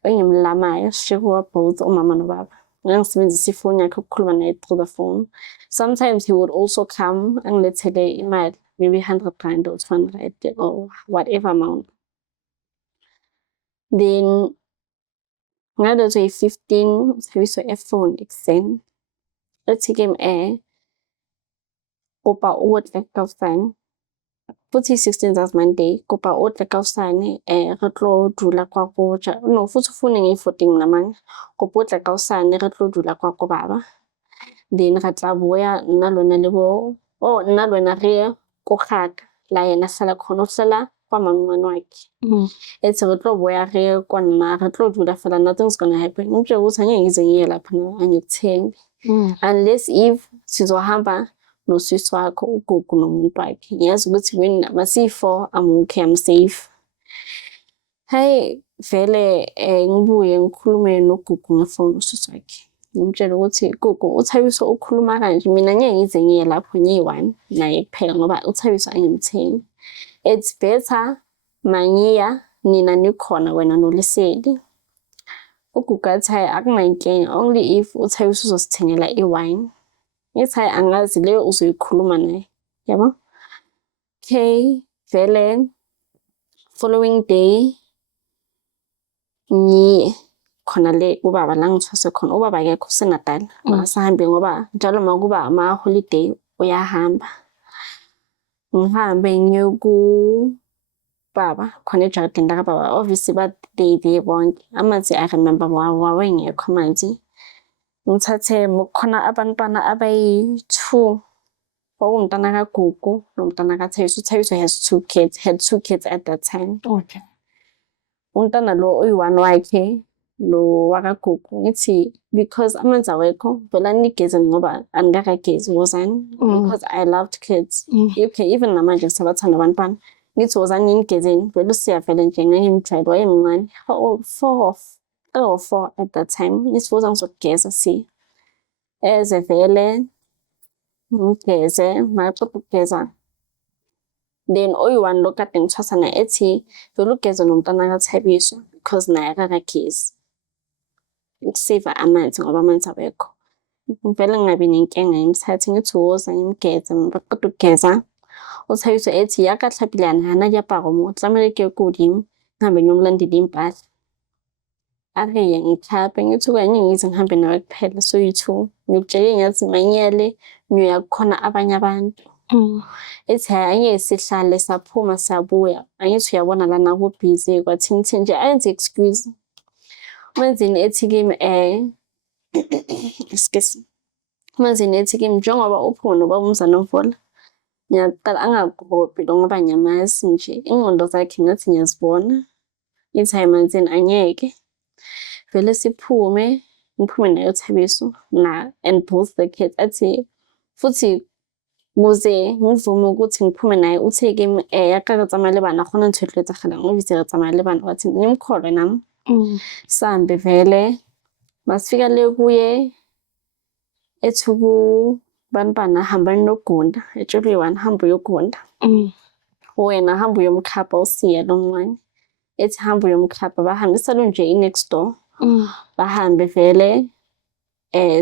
engimlamayo sikuwa both umama nobaba. Ngangisebenzisa ifoni yakhe ukukhuluma naye through the phone. Sometimes he would also come angilethele imali, maybe 100 rand or 200 or whatever amount. Then ngalezo yi-15 uThabiso efoni ekuseni ethi-ke kopa ukudla kausane. Futhi 16 that's Monday, kopa ukudla kausane re tlo dula kwa koja. No, futhi ufune ngiyi-14 namanje. Kopa ukudla kausane re tlo dula kwa ko baba. Then re tla buya nna le wena re ko Gaga la yena hlala khona, uhlala kwa mamncane wakhe. Ethi re tlo buya re kwa nna re tlo dula fela, nothing's gonna happen. Ngitshela ukuthi angeke ngize ngiye lapha angikuthembi. Unless if sizohamba nosisi wakho ugogo nomuntu wakhe. Ngiyazi ukuthi wena masi-4 I'm okay, I'm safe. Hey vele ngibuye ngikhulume nogogo ngefoni usisi wakhe. Ngimtshela ukuthi gogo uThabiso ukhuluma kanje, mina ngeke ngize ngiye lapho ngiyi-1 naye kuphela ngoba uThabiso angimthembi. It's better mangiya nina nikhona wena noLesedi. Ugogo athi hayi akunankinga, only if uThabiso uzosithengela i-wine. Ngithi hayi angazi leyo uzoyikhuluma naye, yabo. Okay, vele following day khona le ubaba la ngithwase khona. Ubaba akekho useNatal, masahambe ngoba njalo makuba ama-holiday uyahamba. Ngihambe ngiye ku baba khona ejaradini lakababa. Obviously they bonke amanzi, I remember wawengekho amanzi. Ngithathe khona abantwana abayi-2, umntana kagogo nomntana kaThabiso. uThabiso had two kids at that time. Okay. Umntana lo oyi-1 wakhe lo wakagogo ngithi because amanzi awekho vele anigeze ngoba angikagezi wozani, because I loved kids. Okay, even namanje ngisabathanda abantwana. Ngithi wozani ningigezeni vele usiya vele nje ngangimjwayele wayemncane. 3 or 4 at that time. Ngithi wozani ngizokugeza si. Eze vele ngigeze, maqeda ukugeza. Then oyi-1 lo kade ngithwasa naye ethi vele ugeze nomntana kaThabiso because naye akakagezi. Ukusave amanzi ngoba amanzi awekho. Vele ngingabi nenkinga ngimthathe ngithi woza ngimgeze, maqeda ukugeza. uThabiso ethi yakahlapile yana hana diaparo mo, tlamehile ke kodimo ngihambe ngiyomlandela impahla. Ake ngichape ngithi kanye ngize ngihambe nawe kuphela soyi-2. Ngikutshele ngathi manyele ngiyoya kukhona abanye abantu. Ethi hayi angeke sihlale saphuma sabuya. Angithi uyabona lana ku busy kwathi ngithi nje ayenze excuse. Manje ethi kimi excuse. Manje ethi kimi njengoba uphuma noba umzana Mvola, ngiyaqala angagqobi lo ngoba ngiyamazi nje ingqondo zakhe ngathi ngiyazibona. Ngithi hayi manje angeke vele siphume, ngiphume naye uThabiso and both the kids. Athi futhi kuze ngivume ukuthi ngiphume naye uthe kimi yaqala tsamaya le bana gona ntho tlo tsagala ngo bitse tsamaya le bana wathi ngimkholwe nami. Sambe vele masifika le kuye ethuku bantwana hamba nogunda etsholo yi-1 hamba uyogunda. Wena hamba uyomkhapha usiya lo mncane. Ethi hamba uyomkhapha bahambisa lo nje next door. Bahambe vele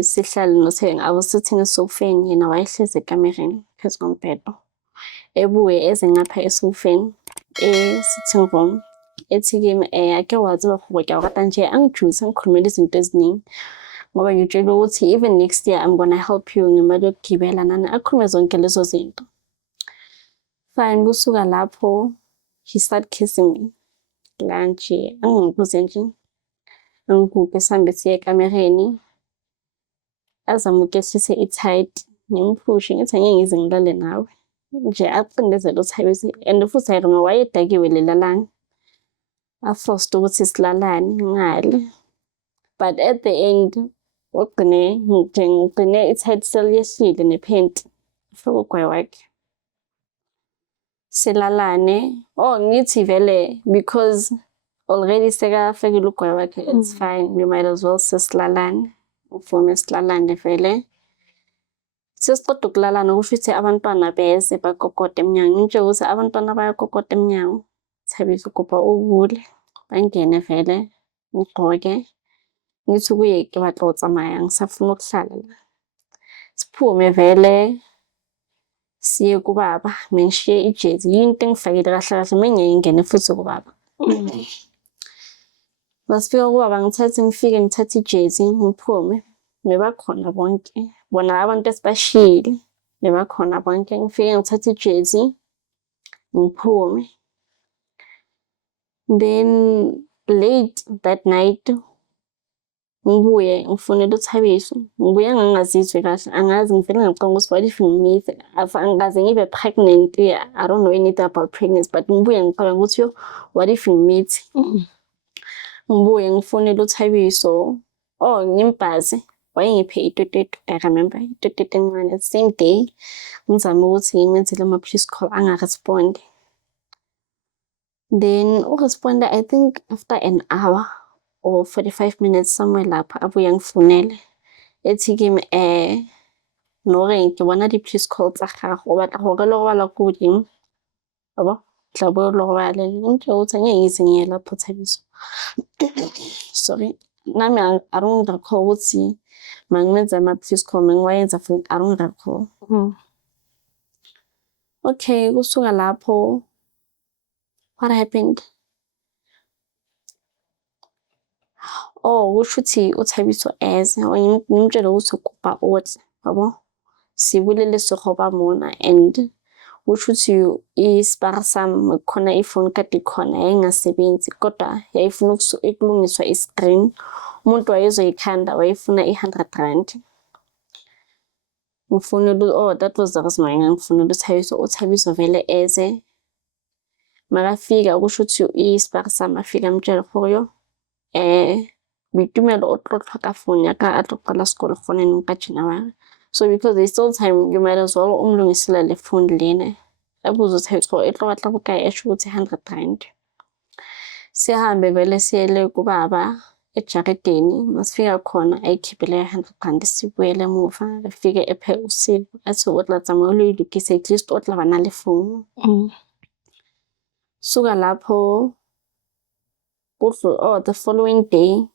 sihlale noTheng. I was sitting esofeni, yena wayehlezi ekamereni phezu kombhede. Ebuye eze ngapha esofeni sitting room. Ethi kimi ake wazi bafoko ke rata nje angijuse ngikhulumela izinto eziningi. Ngoba ngitshela ukuthi even next year I'm gonna help you ngemali yokugibela nani akhulume zonke lezo zinto. Fine, kusuka lapho he started kissing me. La nje angibuze nje angiguge sihambe siye ekamereni. Azama ukwehlisa i-tight ngimphushe ngithi angeke ngize ngilale nawe. Nje aqindezela uThhabisa and futhi I remember wayedakiwe lelalanga. Aforced ukuthi silalane ngale. But at the end ngigcine i-tight seliyehlile nephenti fika ugwayi wakhe. Silalane ngithi vele because already sekafekile ugwayi wakhe, it's fine, we might as well sesilalane. Uvume silalane vele. Sesiqeda ukulalana kusho ukuthi abantwana beze bakokode emnyango. Ngitshe ukuthi abantwana bayakokode emnyango. Thabisa ugubha ubule bangene vele ngigqoke. Ngithi kuye ke batla utsamaya ngisafuna ukuhlala la. Siphume vele siye kubaba mengishiye ijezi into engifakile kahle kahle mengeke ngene futhi kubaba. Masifika kubaba ngithathe ijezi ngiphume. Bebakhona bonke. Bona abantu esibashiyile bebakhona bonke. Ngifike ngithathe ijezi ngiphume. Then late that night ngibuye ngifonela uThabiso. Ngibuye ngangazizwe kahle, angazi ngivele ngicabanga ukuthi what if ngimithe, angikaze ngibe pregnant. I don't know anything about pregnancy, but ngibuye ngicabanga ukuthi yo what if ngimithe. Ngibuye ngifonela uThabiso. Ngimbhaze wayengiphe itoteto, I remember itoteto encane. Same day ngizama ukuthi ngimenzele ama-please call angarespond. Then uresponda I think after an hour or 45 minutes somewhere lapha abuye ngifonele. Ethi kimi Nore ngibona di-please call tsa gago o batla go re logobala ko godimo. Yabo tla bo logobala nje ukuthi angeke ngize ngiye lapho Thabiso. Sorry. Nami I don't recall ukuthi mangimenza ama-please call mengiwayenza futhi I don't recall. Okay, kusuka lapho what happened? Kusho ukuthi uThabiso eze ngimtshela ukuthi ugubha othi yabo. Sibulele sogoba mona and kusho ukuthi isipara sami khona ifoni kade khona yayingasebenzi kodwa yayifuna ukulungiswa i-screen. Umuntu wayezoyikhanda wayefuna i-R100. Ngifonela that was the reason why ngifonela uThabiso vele eze. Makafika kusho ukuthi isipara sami afika amtshela kuyo Bitumelo o tlotla ka phone ya ka a tlo qala sekolo foneng ka tjena wa. So because there's still time, you might as well umlungisela le phone lena. Abuzo Thabiso e tlo batla bokae esho ukuthi R100. Sihambe vele siyele kubaba ejaredeni. Masifika khona ayikhiphele R100 sibuyele emuva. Afike ephe usiku athi otla tsama uluyilukise at least otla bana le phone. Suka lapho the following day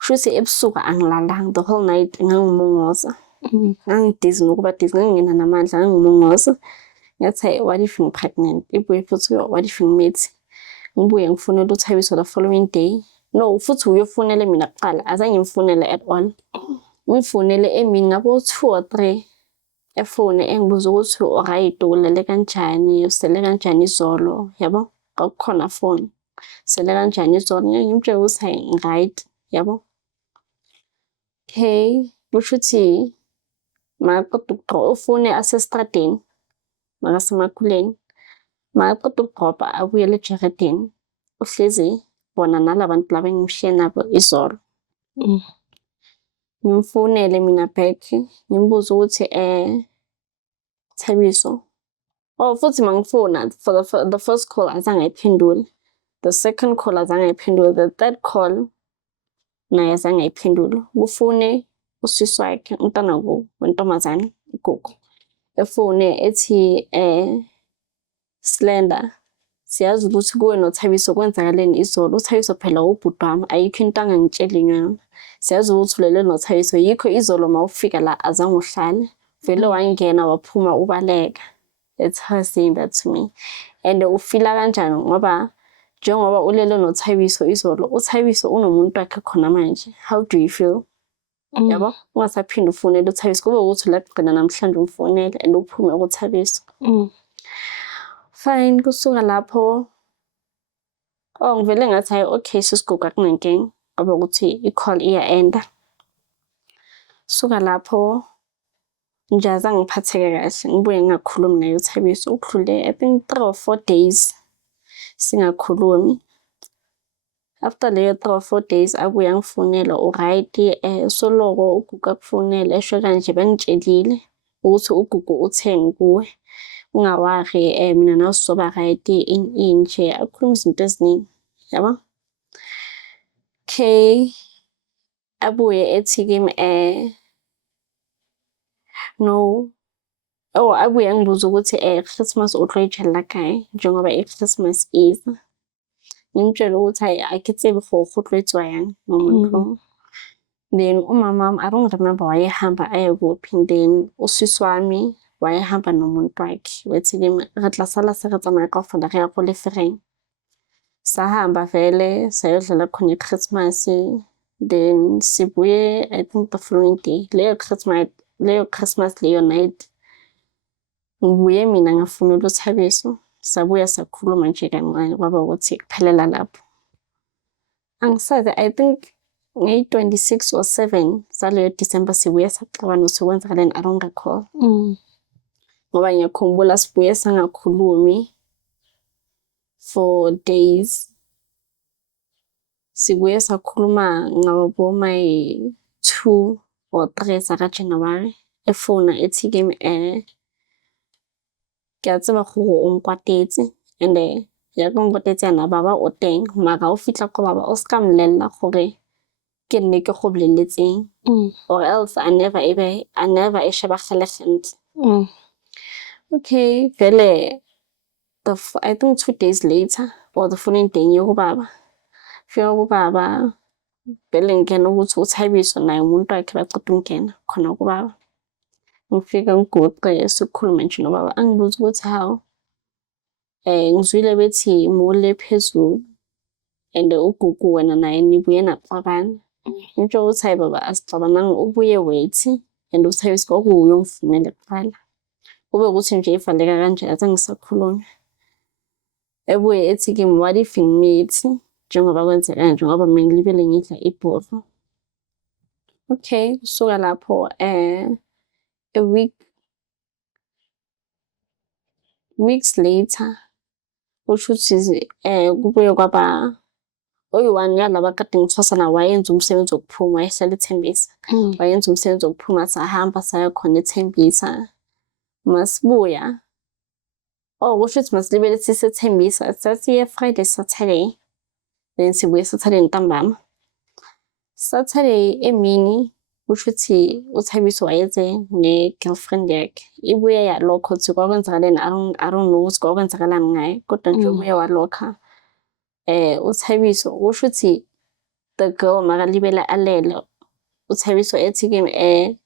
shuthi ebusuku angilalanga the whole night ngangimongoza. Ngangidizzy nokuba dizzy ngingena namandla ngangimongoza. Ngathi what if I'm pregnant? Ibuye futhi what if ngimithe? Ngibuye ngifonela uThabiso the following day. No, futhi uyofonela mina kuqala azange ngimfonele at all. Ngifonele emini ngabo 2 or 3 efone engibuza ukuthi alright ulele kanjani, usele kanjani izolo, yabo? Akukhona phone. Sele kanjani izolo ngimtshela ukuthi right, yabo? Okay, kusho ukuthi maqeda ukugqoka ufone asestradeni makasemakhuleni. Maqeda ukugqoba abuyele ejaredeni. Uhlezi bona nalabantu laba engimshiye nabo izolo. Ngimfonele mina back ngimbuza ukuthi Thabiso. Futhi mangifona for the first call azange ayiphendule. The second call azange ayiphendule. The third call naye azange ayiphendule. Kufone usisi wakhe umntana wentomazane ugogo. Efone ethi Slender siyazi ukuthi kuwe noThabiso kwenzakaleni izolo. uThabiso phela ubhuti wami, ayikho into angangitsheli yona. Siyazi ukuthi ulele noThabiso, yikho izolo mawufika la azange uhlale, vele wangena waphuma ubaleka. That's her saying that to me. And ufila kanjani ngoba njengoba ulele noThabiso izolo, uThabiso unomuntu wakhe khona manje. How do you feel? Yabo, ungasaphinde ufonele uThabiso, kube ukuthi ulagcina namhlanje umfonele and uphume kuThabiso. Fine, kusuka lapho ngivele ngathi hayi okay sisigugu akunankinga ngoba ukuthi i-call iya-enda. Suka lapho nje azange ngiphatheke kahle, ngibuye ngingakhulumi naye uThabiso. Ukudlule I think 3 or 4 days singakhulumi. After leyo 3 or 4 days abuye angifonela, right soloko ugugu akufonela esho kanje, bengitshelile ukuthi ugugu uthe kuwe ungawari mina nawe sizoba right nje, akhuluma izinto eziningi yabo. Okay, abuye ethi kimi no, abuye angibuza ukuthi Christmas utloyijela kae njengoba i-Christmas iza. Ngimtshela ukuthi hayi akitsebe for go tloetswa yang nomuntu. Then umama wami I don't remember wayehamba ayekuphi, then usisi wami wayehamba nomuntu wakhe wethi kimi re tla sala se re tsamaya kaofela re ya ko Lefering. Sahamba vele sayodlala khona i-Christmas, then sibuye I think the following day. Leyo Christmas leyo night ngibuye mina ngafonela uThabiso, sabuya sakhuluma nje kancane kwaba ukuthi kuphelela lapho. Angisazi, I think ngeyi-26 or 7 zaleyo December sibuye saxabana sekwenzakaleni, I don't recall. Ngoba ngiyakhumbula sibuye sangakhulumi for days. Sibuye sakhuluma ngabo my 2 or 3 zaka January. Efona ethi kimi ke a tseba gore o nkwatetse and ya go nkwatetse yana baba o teng, mara o fitla ko baba o ska mlella gore ke nne ke go boleletseng, or else I never e sheba gale gentle. Okay, vele I think 2 days later or the following day ngiyo baba. Fika ku baba vele ngena ukuthi uThabiso naye umuntu wakhe baqeda ukungena khona ku baba. Ngifika ngigoqe sikhulume nje nobaba, angibuza ukuthi hawu ngizwile bethi mole phezulu and ugugu wena naye nibuye naxabana. Ngitsho ukuthi hayi baba asixabananga, ubuye wethi and uThabiso kwakuye ongifunele kuqala. Kube ukuthi nje ivaleka kanje azange ngisakhuluma. Ebuye ethi kimi what if ngimithi njengoba kwenzeka kanje ngoba mina ngilibele ngidla ibhovu. Okay, kusuka lapho weeks later usho ukuthi kubuye kwaba oyi-1 yalaba kade ngithwasana wayenza umsebenzi wokuphuma, wayehlala eThembisa. Wayenza umsebenzi wokuphuma, sahamba saya khona eThembisa. Masibuya kusho ukuthi masilibele siseThembisa, sasiye Friday Saturday, then sibuye Saturday ntambama. Saturday emini kusho ukuthi uThabiso wayeze ne-girlfriend yakhe, ibuye yalokho ukuthi kwakwenzakaleni, I don't know ukuthi kwakwenzakalani ngaye, kodwa nje ubuye walokha. uThabiso usho ukuthi the girl makalibele alele. uThabiso ethi kimi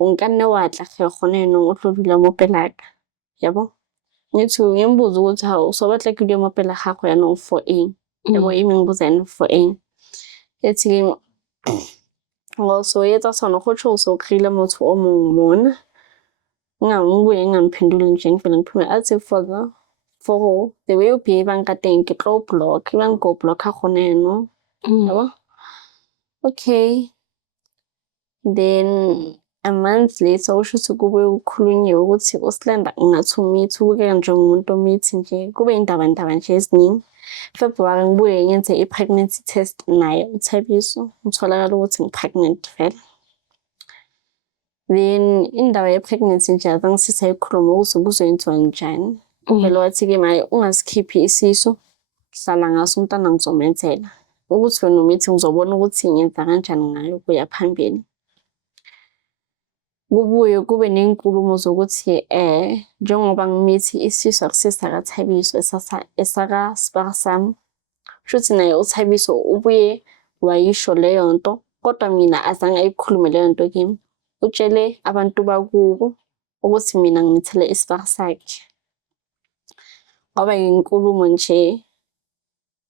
unkanne watla khone no o tlodula mo pelaka, yabo. Ngithi ngimbuza ukuthi hawu sobatla ke mo pela gago ya no for eng, yabo, imi ngibuza yena for eng. Ethi kimi also yetsa sona go tsho so khile motho o mongwe mona. Ngibuye ngimphendule nje ngivele ngiphume athi for the way you behave ka teng ke tlo block, ibang go blocka gone no, yabo. Okay, then a month later usho ukuthi kube ukhulunyiwe ukuthi uSlenda ngathi umithi, ubukeka njengomuntu omithi nje, kube indaba nje eziningi. February ngibuye ngenze i-pregnancy test naye uThabiso, ngitholakala ukuthi ngi-pregnant vele. Then indaba ye-pregnancy nje azange sisayikhuluma ukuthi kuzoyenziwa njani. Vele wathi ke maye ungasikhiphi isisu, hlala ngaso umntana ngizomenzela, ukuthi wena umithi ngizobona ukuthi ngenza kanjani ngayo kuya phambili. kubuye kube ney'nkulumo zokuthi njengoba ngimithi isisu akusesakaThabiso esakaSparSam, kushuthi naye uThabiso ubuye wayisho leyo nto, kodwa mina azange ayikhulume leyo nto kimi. Utshele abantu bakubo ukuthi mina ngimithele isibaru sakhe. Kwaba yinkulumo nje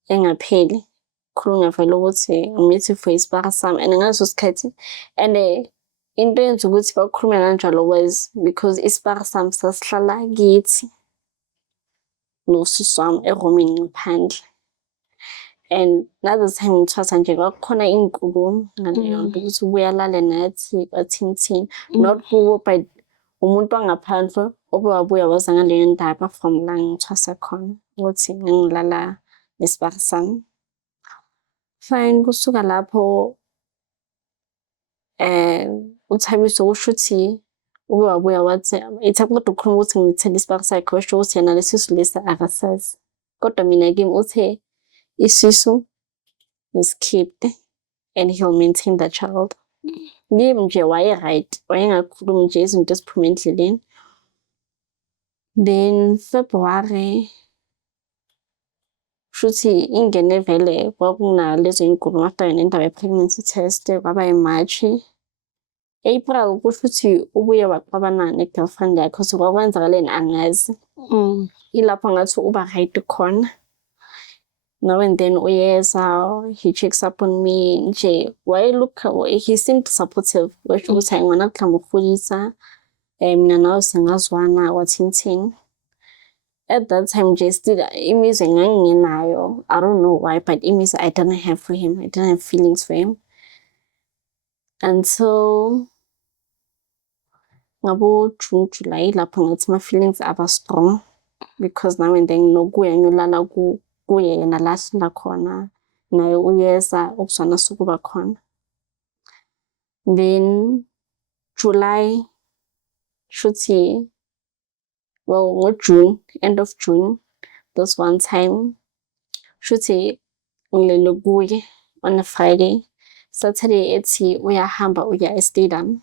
engapheli, khulunywa vele ukuthi ngimithi for isibaru sami, and ngaleso sikhathi into eyenza ukuthi bakhulume kanjalo was because isibaru sami sasihlala kithi nosisi wami eromini ngaphandle. And that time ngithwasa nje kwakukhona iy'nkulumo ngaleyo nto ukuthi ubuye alale nathi kwathini, not kubo but umuntu wangaphandle obewabuya waza ngaleyo ndaba from la ngithwasa khona ukuthi ngangilala nesibaru sami. Fine, kusuka lapho uThabiso usho ukuthi ubewabuya wathi ethi akuqeda ukukhuluma ukuthi ngimithele isibaru sakhe, washo ukuthi yena lesisu lesi akasazi. Kodwa mina kimi uthe isisu is kept and he'll maintain the child. Kimi nje waye-right, wayengakhulumi nje izinto eziphume endleleni. Then February shuthi ingene vele kwakunalezo y'nkulumo after yona indaba ye-pregnancy test, kwaba yiMarch. April kusho ukuthi ubuye waxabana ne-girlfriend yakhe ukuthi kwakwenzakaleni angazi. Ilapho ngathi uba right khona. Now and then uyeza, he checks up on me nje, he seemed supportive. Washo ukuthi hayi ngwana kuhlamba ukukhulisa, mina nawe singazwana wathini. At that time nje still imizwa nganginginayo, I don't know why, but imizwa I didn't have for him, I didn't have feelings for him. Until ngabo June, July lapho ngathi my feelings aba strong, because now and then nginokuya ngiyolala kuye yena la sihlala khona, naye uyeza ukuzwana sukuba khona. Then July shuthi, well ngo-June, end of June, this one time shuthi ngilele kuye on a Friday, Saturday ethi uyahamba uya e-stadium,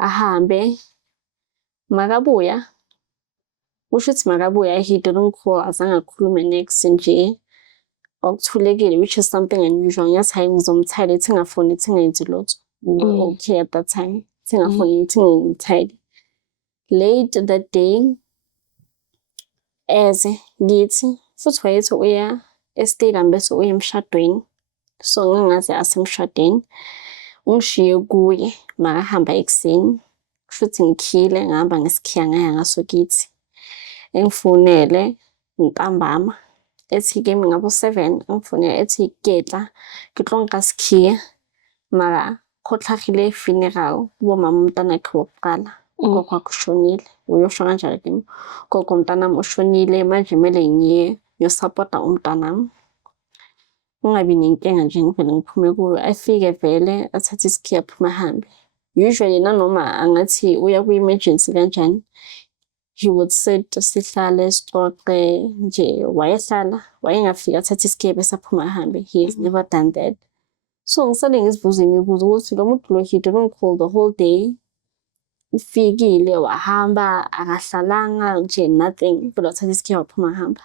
ahambe makabuya. Ushuthi makabuya, he didn't call, azange akhulume next nje, okuthulekile, which is something unusual. Ngiyathi hayi ngizomthayela, ethi ngafoni, ethi ngayenzi lutho. We were okay at that time. Ethi ngafoni, ethi ngimthayele. Late that day, eze ngithi futhi wayethi uya e-stadium bese uya emshadweni, so ngingaze asemshadweni. Ungishiye kuye, makahamba ekuseni, kushuthi ngikhile ngihamba ngesikhiya ngaya ngaso kithi. Engifonele ntambama ethi kimi ngabo-7, ngifonela ethi ketla ke tlo nka sikhiya mara khotlhagile funeral kubo mama umntanakhe wokuqala. Gogo akushonile, uyosho kanjalo kimi, gogo umntanami ushonile manje kumele ngiye ngiyosapota umntanami. Ungabi nenkinga nje ngivele ngiphume kuyo, afike vele athathe isikhiya aphuma ahambe. Usually nanoma angathi uya kwi-emergency kanjani, he would sit sihlale sixoxe nje, wayehlala wayengafika athathe isikhiya bese aphuma ahambe. He has never done that. So ngisale ngizibuza imibuzo ukuthi lo muntu lo, he didn't call the whole day, ufikile wahamba akahlalanga nje, nothing, vele wathatha isikhiya waphuma ahamba.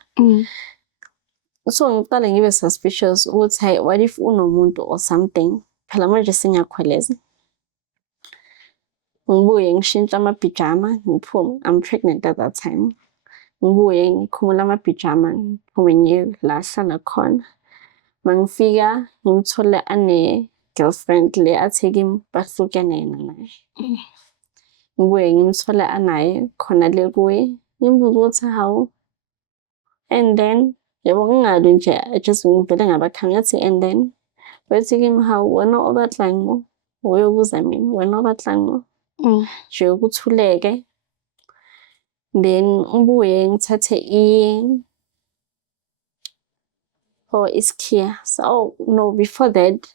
So ngiqale ngibe suspicious ukuthi hayi, what if unomuntu or something, phela manje singakhweleza. Ngibuye ngishintsha amapijama ngiphume, I'm pregnant at that time. Ngibuye ngikhumula amapijama ngiphume ngiye la ahlala khona. Mangifika ngimthole ane-girlfriend le athe kimi bahlukene yena naye. Ngibuye ngimthole anaye khona le kuye, ngimbuza ukuthi hawu, and then yabo ngingali nje, just ngivele ngabakhala ngathi and then bathi kimi hawu, wena obatlang mo, uyobuza mina, wena obatlang mo. Nje ukuthuleke. Then ngibuye ngithathe isikhiya. So no, before that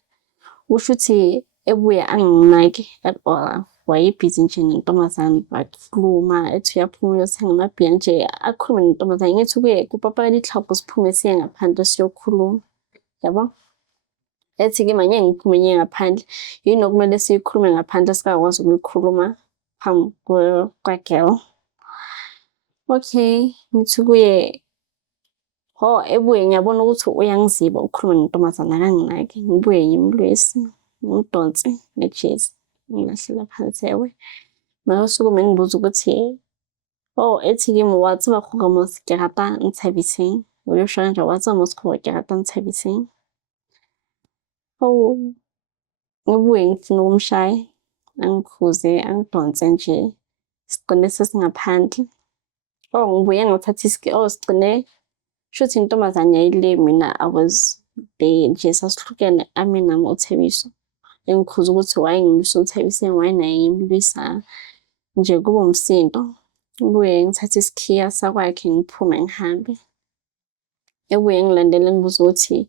ushuthi ebuye anginaki at all, wayebhizi nje nentombazane, bakhuluma ethi uyaphuma uyothenga amabhiya nje, akhulume nentombazane. Ngithi kuye kupapayela ihlapho siphume siye ngaphandle siyokhuluma, yabo. Ethi kimi angeke ngiphume ngiye ngaphandle, yini okumele siyikhulume ngaphandle singakwazi ukuyikhuluma phambi kwa-girl. Okay, ngithi kuye, ebuye ngiyabona ukuthi uyangiziba ukhuluma nentombazane akanginaki. Ngibuye ngimlwise, ngimdonse ngejezi, ngilahlela phansi ewe. Masukume ngibuza ukuthi, ethi kimi wa tseba gore mos ke rata Nthabiseng. O yo shwa kanje wa tseba mos gore ke rata Nthabiseng. Ngibuye ngifuna ukumshaya, angikhuze, angidonse nje, sigcine sesingaphandle. Ngibuye ngathatha sigcine, shuthi intombazane yayile mina I was there nje sasihlukene ami nami uThebiso. Engikhuza ukuthi wayengilwisa uThabiseng, naye ngimlwisa nje kube umsindo. Ngibuye ngithathe isikhiya sakwakhe ngiphume ngihambe. Ebuye ngilandele ngibuza ukuthi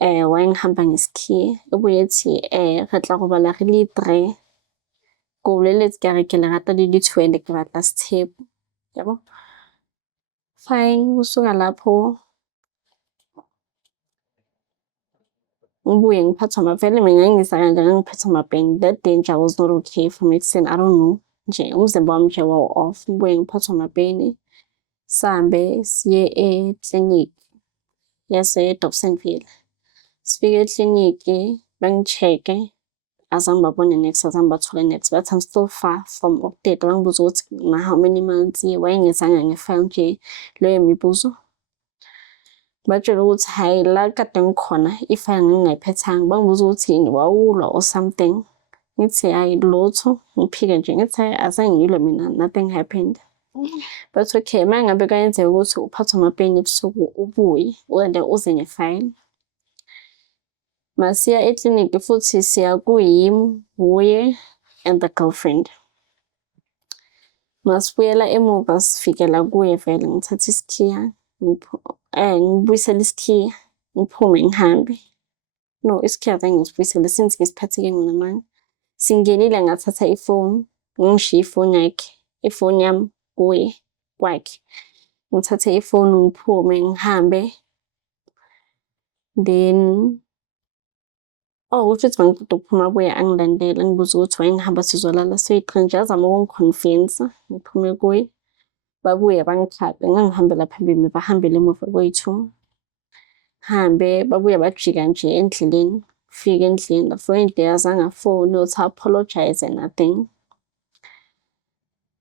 wayengihamba ngesikhiya. Ebuye ethi re tla robala re le 3. Ko boleletse ka re ke le rata le le 2 and ke batla Setshepo. Yabo. Fine, kusuka lapho ngibuye ngiphathwa vele mina ngangisa kanje ngangiphathwa amapeni. That day nje I was not okay for medicine, I don't know. Nje umzimba wami nje off. Ngibuye ngiphathwa amapeni. Sambe siye e-clinic yase-Dobsonville. Sifike e-clinic bangi-check-e, azange babone next, azange bathole next, but I'm still far from ukuteta. Bangibuza ukuthi how many months, wayengizange ngifile nje leyo mibuzo. Batshela ukuthi hayi la kade ngikhona ifile ngingayiphethanga. Bangibuza ukuthi yini wawulwa or something. Ngithi hayi lutho, ngiphike nje ngithi azange ngilwe mina, nothing happened. But okay, mangabe kuyenzeka ukuthi uphathwa amapeni ebusuku ubuye wena uze nefile. Masiya e-clinic futhi siya kuyimi, uye and the girlfriend. Masibuyela emuva sifikela kuye vele ngithatha isikhiya, ngibuyisela isikhiya, ngiphume ngihambe. No, isikhiya azange ngisibuyisele since ngisiphatheke nginamanga. Singenile ngathatha ifoni, ngishiya ifoni yakhe, ifoni yami kuye kwakhe. Ngithathe ifoni ngiphume ngihambe. Then kusho ukuthi mangiqeda ukuphuma abuye angilandela ngibuza ukuthi wayengihamba sizolala soyi-3 nje azama ukungi-convince ngiphume kuye. Babuye bangikhaphe, ngangihambela phambili bahambele emuva kwethu. Hambe babuye bajika nje endleleni. Fika endlini, the following day azange afone uthi apologize nothing.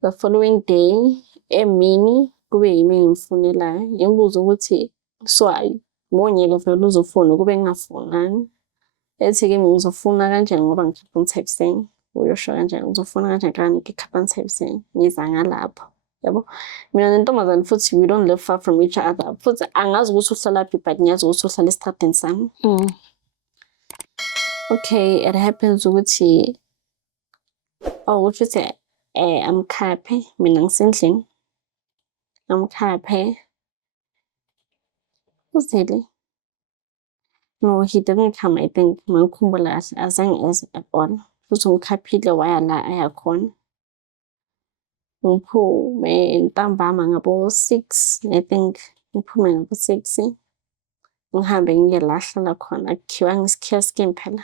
The following day emini kube yimi ngimfonelayo ngimbuza ukuthi so ngonyeke vele uzofona kube ngingafonani. Ethi-ke ngizofuna kanjani ngoba ngikhipha uNthabiseng. Uyosho kanjani ngizofuna kanjani kanti ngikhipha uNthabiseng ngiza ngalapho. Yabo. Mina nentombazane futhi we don't live far from each other. Futhi angazi ukuthi uhlalaphi but ngiyazi ukuthi uhlala esitradini sami. Okay, it happens ukuthi kusho ukuthi amkhaphe mina ngisendlini. Amkhaphe. Uzele. No, he didn't come, I think. Mangikhumbula kahle azange eze at all. Futhi ngikhaphile waya la ayakhona. Ngiphume ntambama ngabo 6, I think. Ngiphume ngabo 6. Ngihambe ngiye la hlala khona. Akhiwa ngesikhiya skini phela.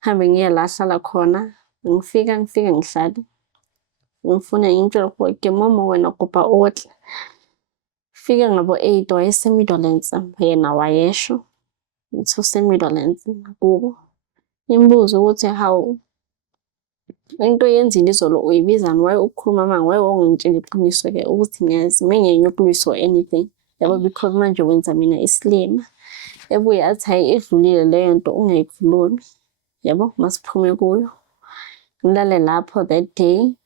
Ngihambe ngiye la hlala khona. Ngifika ngihlale. Ngifuna ngimtshela ukuthi mama wena kopa otle. Fika ngabo 8 wayesemiddlelands yena wayesho. Ngithi usemiddlelands kubo. Ngimbuza ukuthi how into yenzile izolo uyibizani, waye ukukhuluma manje, waye ungangitshela iqiniso ke ukuthi ngiyazi mengenye ukulwisa or anything. Yabo because manje wenza mina isilima. Ebuye athi hayi edlulile leyo nto ungayikhulumi. Yabo masiphume kuyo. Ngilale lapho that day.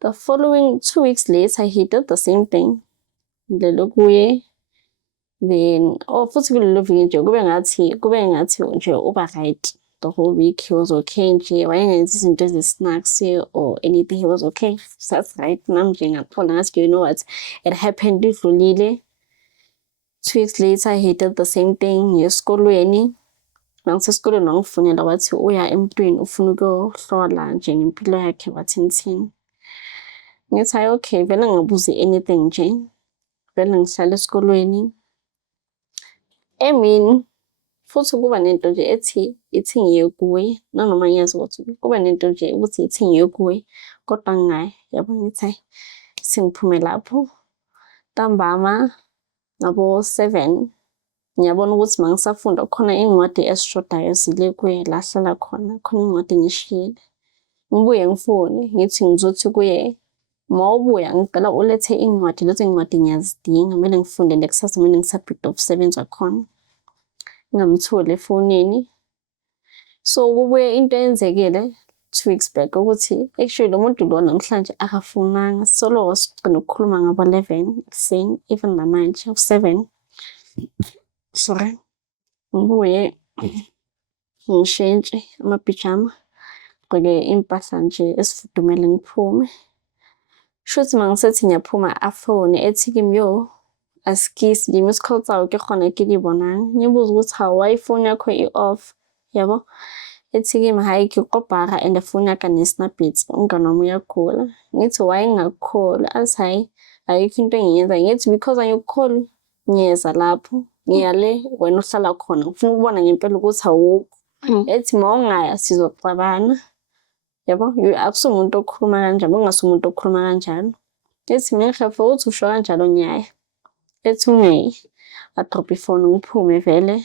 The following 2 weeks later he did the same thing. Ngilele kuye. Then futhi kulelo viki nje kube ngathi nje uba right. The whole week he was okay nje, wayengenzi izinto ezi-snacks or anything, he was okay. That's right. Nami nje ngaphola ngathi you know what, it happened idlulile. 2 weeks later he did the same thing esikolweni. Nangisesikolweni wangifonela wathi uya emntwini ufuna ukuyohlola nje ngempilo yakhe wathini. Ngithi hayi okay, vele ngabuzi anything nje. Vele ngihlala esikolweni. Emini futhi kuba nento nje ithi ngiye kuye, noma ngiyazi ukuthi kuba nento nje ukuthi ithi ngiye kuye. kodwa ngaye yabo ngithi singiphume lapho ntambama ngabo 7 ngiyabona ukuthi mangisafunda khona incwadi esishodayo zile kuye la hlala khona incwadi ngishiyile ngibuye ngifone ngithi ngizothi kuye mawubuya ngicela ulethe incwadi lezi incwadi ngiyazidinga kumele ngifunde nekusasa kumele ngisubmit umsebenzi wakhona ngamtholi efonini so kubuye into eyenzekile 2 weeks back ukuthi actually lo muntu lo namhlanje akafunanga solo sigcina ukukhuluma ngabo 11 ekuseni even namanje 7 sorry ngibuye ngishintshe amapijama gqoke impahla nje esifudumele ngiphume shuthi mangisethi ngiyaphuma afone ethi kimi yo askisi di miss call tsawe ke khona ke di bonang ngibuza ukuthi how iPhone yakho i-off yabo ethi kimi hayi ke kopara and phone yaka ne-snapbits ungana uyagula ngithi why ngakukhola asayi ayikho into engiyenza ngithi because angikukholi ngiyeza lapho ngiyale wena uhlala khona ufuna ukubona ngempela ukuthi awukho ethi mawungaya sizoxabana yabo akusumuntu okhuluma kanjalo ungasumuntu okhuluma kanjalo ethi mina ngihafa uthi usho kanjalo nyaya ethi ungeyi adrop ifone ngiphume vele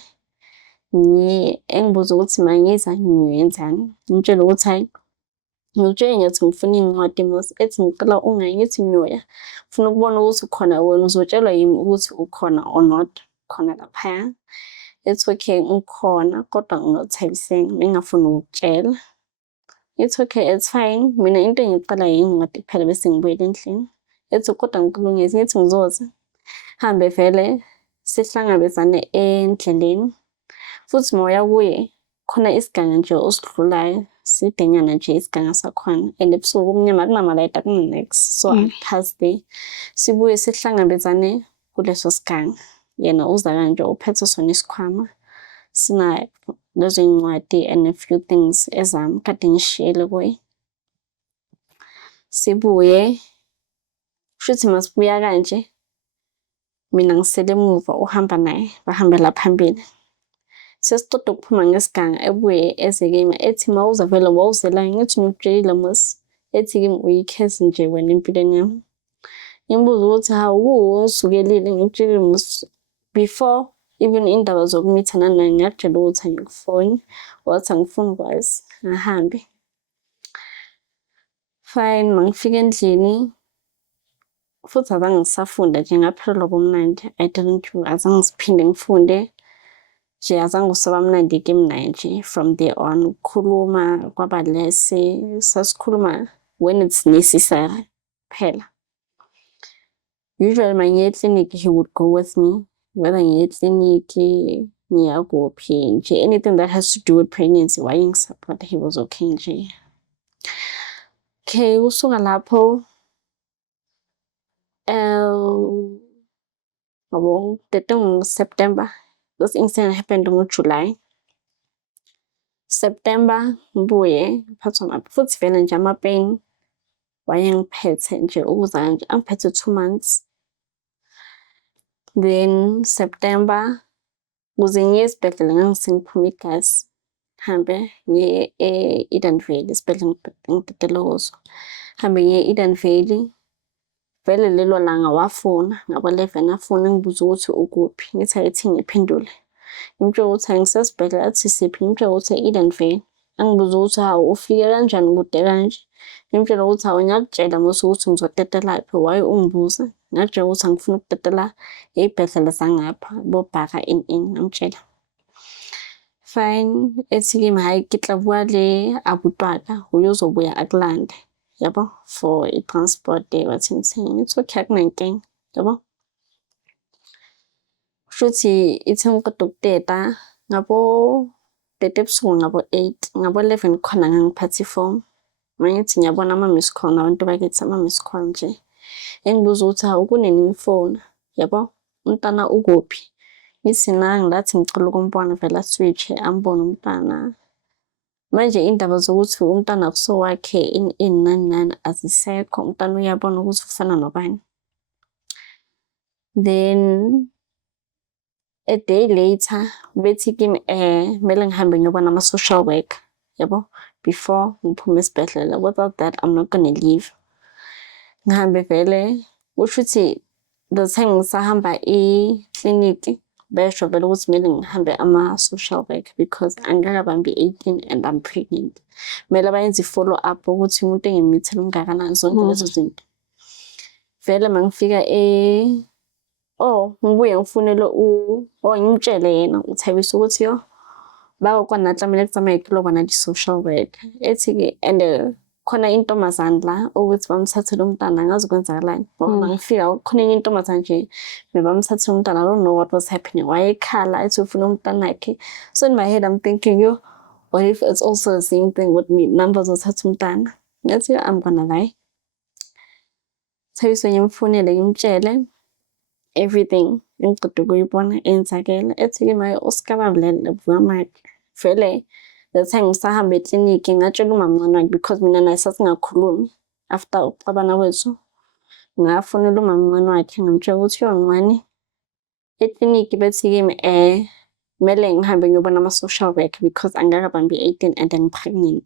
engibuza ukuthi mangiza ngiyenzani ngitshela ukuthi hayi ngitshela ngiyathi ngifuna incwadi mos ethi ngicela ungayi ngithi nyoya ufuna ukubona ukuthi ukhona wena uzotshelwa yimi ukuthi ukhona or not khona lapha it's okay ngikhona kodwa nginothayibiseni ngingafuni ukutshela it's okay it's fine mina into engicela incwadi kuphela bese ngibuyele endlini ethi kodwa ngikulungise ngithi ngizoza hambe vele sihlangabezane endleleni futhi moya kuye khona isiganga nje osidlulayo sidenyana nje isiganga sakhona and ebusuku kumnyama kunamalayita kunex so past there sibuye sihlangabezane kuleso siganga yena uza kanje uphethe sona isikhwama sina lezo incwadi and a few things ezami kade ngishiyele kuye sibuye shuthi masibuya kanje mina ngisele emuva uhamba naye bahambela phambili sesiqeda ukuphuma ngesiganga ebuye ezekema ethi mawuza vele wawuzela ngithi ngikutshelile mos ethi kimi uyikhesi nje wena empilweni yami ngimbuza ukuthi hawu usukelile ngikutshelile mos before even indaba zokumithana naye ngiyakutshela ukuthi ngikufoni wathi angifuni ukwazi ngahambe fine mangifika endlini futhi azange ngisafunda nje ngaphela lobumnandi I didn't azange ngiphinde ngifunde nje azange usaba mnandi kimi naye nje from there on ukukhuluma kwaba less sasikhuluma when it's necessary phela usually my clinic he would go with me whether ngiye clinic ngiyakuphi nje anything that has to do with pregnancy wayengisupport he was okay nje okay usuka lapho about 13 September this incident happened in July September ngibuye ngiphathwa futhi vele nje amapain wayengiphethe nje ukuza nje angiphethe 2 months then September kuze ngiye esibhedlela ngangisengiphuma igazi hambe ngiye Eden Valley esibhedlela ngidedela kuso hambe ngiye Eden Valley vele lelo langa wafona ngabo 11 afona ngibuza ukuthi ukuphi ngithi ayithi ngiphendule ngimtshela ukuthi angisesibhedlela athi siphi ngimtshela ukuthi Eden Valley angibuza ukuthi hawu ufike kanjani kude kanje ngimtshela ukuthi hawu ngiyakutshela mase ukuthi ngizodedela laphi why ungibuza ngakutshela ukuthi angifuni ukudedela ezibhedlela zangapha bobhaka ngimtshela fine ethi kimi hayi kitla bua le abutwaka uyozobuya akulande yabo for i-transport day wathi it's okay akunankinga yabo shuthi ithi ngiqeda ukuteta ngabo tete ebusuku ngabo 8 ngabo 11 khona ngangiphatha ifoni mangithi ngiyabona ama-miss call nabantu bakithi ama-miss call nje engibuza ukuthi hawu kunini ifoni yabo umntana ukuphi ngithi ngathi ngicela ukumbona vele switch ambone umntana manje indaba zokuthi umntana kuso wakhe in nani azisekho umntana uyabona ukuthi ufana nobani then a day later bethi kimi kumele ngihambe ngiyobona ama-social worker yabo before ngiphume esibhedlela. Without that, I'm not gonna leave. Ngihambe vele kusho ukuthi the time ngisahamba clinic besho vele ukuthi kumele ngihambe ama-social worker because angikakabambi 18 and I'm pregnant. Kumele bayenze i-follow up ukuthi umuntu engimithele ungakanani zonke lezo zinto. Vele mangifika ngibuye ngifunele ngimtshele yena uThabiso ukuthi bakwaNatla mina kuzama ikilo bana di-social worker. Ethi-ke and khona intombazane la ukuthi bamthathele umntana ngazi kwenzakalani. Ngoba mangifika khona enye intombazane nje bamthathele umntana. I don't know what was happening. Wayekhala ethi ufuna umntana wakhe. So in my head I'm thinking, what if it's also the same thing with me? Numbers othatha umntana. Ngathi I'm gonna lie. Thabiso ngimfonele ngimtshele everything engicede ukuyibona enzakele. Ethi-ke maye usikababulele buvamakhe. Vele the time ngisahamba eclinic ngatshela umama wakhe because mina naye sasingakhulumi after ukuxabana kwethu. Ngafonela umama wakhe ngamtshela ukuthi ngwani eclinic bethi kimi kumele ngihambe ngiyobona ama-social worker because angikakabambi 18 and I'm pregnant.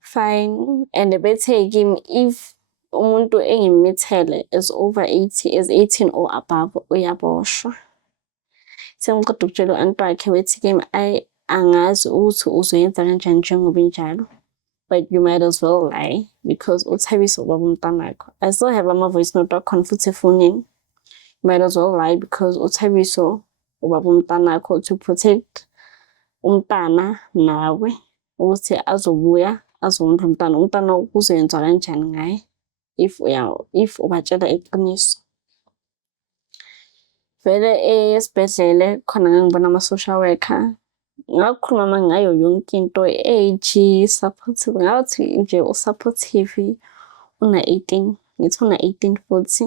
Fine. And bethe kimi if umuntu engimithele is over 80, is 18 or above uyaboshwa. Sengicede ukutshela u-anti wakhe wethi kimi angazi ukuthi uzoyenza kanjani njengoba injalo, but you might as well lie because uThabiso ubaba umntana wakho. I still have ama-voice note akhona futhi efonini. You might as well lie because uThabiso ubaba umntana wakho to protect umntana nawe ukuthi azobuya azondla umntana. Umntana uzoyenza kanjani ngaye if ubatshela iqiniso. Vele esibhedlele khona ngangibona ama-social worker. Ngakhuluma ngayo yonke into age supportive. Ngathi nje usupportive una-18. Ngithi una-18 futhi.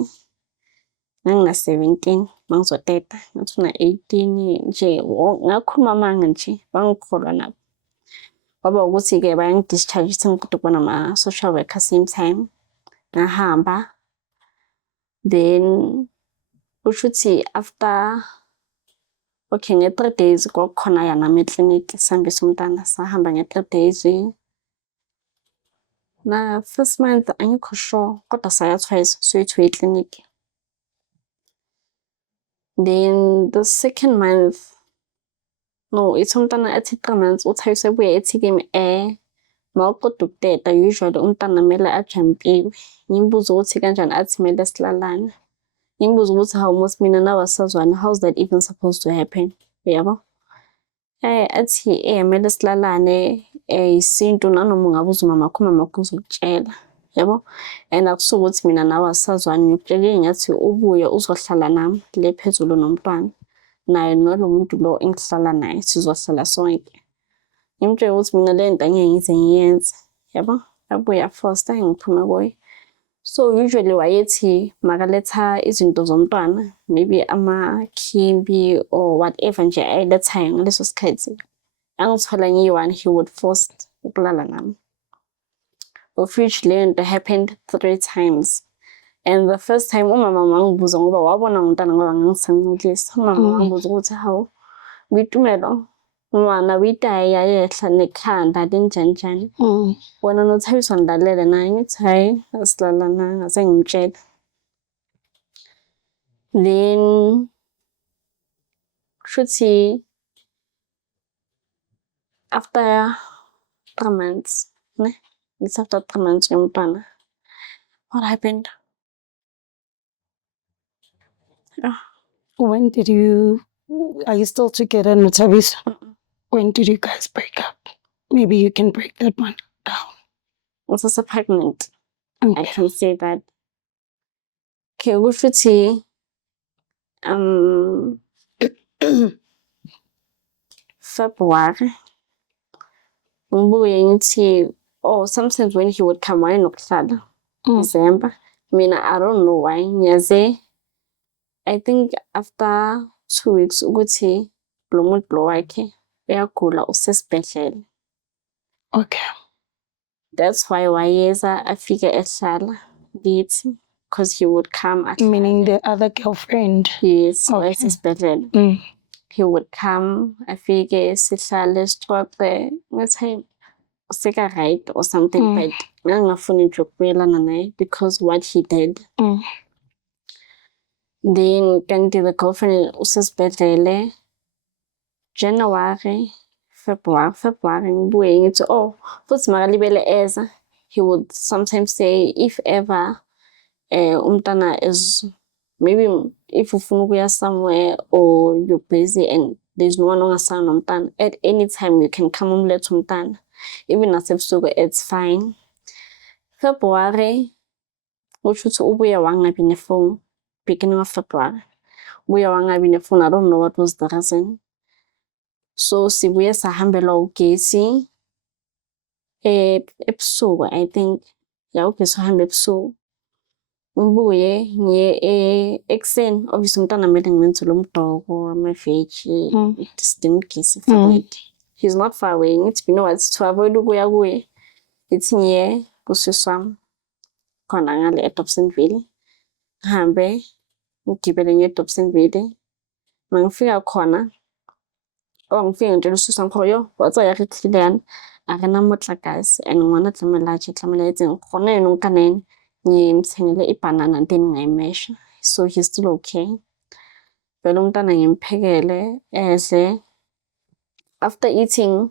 Ngangina 17 mangizoteta. Ngathi una-18 nje ngakhuluma amanga nje bangikholwa nabo. Kwaba ukuthi-ke bayangi-discharge sengicede ukubona ama-social worker same time. Ngahamba then kusho ukuthi after nge-3 days kwakukhona yanami eclinic sihambisa umntana sahamba nge-3 days. Na first month angikho sure kodwa saya twice soyi-2 eclinic. Then the second month ithi umntana athi 3 months uThabiso ebuye ethi kimi mawuqeda ukuteta usually umntana kumele ajampiwe. Ngimbuza ukuthi kanjani athi kumele silalane. Ngimbuza ukuthi how much mina nawe sazwana, how's that even supposed to happen? Yabo. Athi kumele silalane isintu nanoma ungabuza umama wakho uzokutshela. Yabo. And akusuka ukuthi mina nawe asazwana ngikutshele ngathi ubuye uzohlala nami le phezulu nomntwana. Naye nalo muntu lo engihlala naye sizohlala sonke. Ngimtshela ukuthi mina le nto angeke ngize ngiyenze. Yabo. Abuye afoster ngiphume kuye. So usually wayethi makaletha izinto zomntwana, maybe ama-kimbi or whatever nje ayilethayo ngaleso sikhathi. Angithola ngiyi-1 he would force ukulala nami. Of which le nto happened 3 times. And the first time umama wangibuza ngoba wabona umntana ngoba ngangisamncikisa. Umama wangibuza ukuthi hawu Bitumelo mwana witaya yehla nekhanda linjanjani. Wena noThabiso ndalele naye ngithi hayi asilala na ngase ngimtshela. Then shuthi after 3 months, it's after 3 months yomntwana. What happened? When did you, are you still together, Thabiso? When did you guys break up? Maybe you can break that one down. I was also pregnant. Okay. I can say that. Okay, Shuthi, February. Sometimes when he would come, why not December? I mean, I don't know why. I think after 2 weeks, ukuthi lo muntu lo wakhe uyagula usesibhedlela. Okay. That's why wayeza afike ehlala lithi, because he would come at Meaning the other girlfriend. yes, Okay. wayesesibhedlela. he would come, afike sihlale sixoxe ngathi useka right or something, but ngangafuni nje ukubuyelana naye because what he did. Then kanti the girlfriend usesibhedlele January, February ngibuye ngithi futhi makalibele eza. He would sometimes say if ever umntana is maybe if ufuna ukuya somewhere or you're busy and there's no one ongasana nomntana, at any time you can come umlethe umntana, even nasebusuku it's fine. February usho ukuthi ubuye wangabi nefone, beginning of February ubuye wangabi nefone. I don't know what was the reason. So sibuye sahambela ugesi ebusuku, I think ugesi uhamba ebusuku. Ngibuye ngiye ekuseni, obviously umntana kumele ngimenzele umdoko, amaveji, sidinga ugesi for that. He's not far away. Ngithi you know what, to avoid ukuya kuye ithi ngiye kusisi wami khona ngale eDobsonville, ngihambe ngigibele ngiye eDobsonville. Mangifika khona ngifike ngitshela usisi wami watsa ya re tlile yana a rena motlakase and ngwana tlamela etseng gona yone nka nene ngimthengele ibanana then ngayimesha, so he's still okay. Vele umntana ngimphekele edle. After eating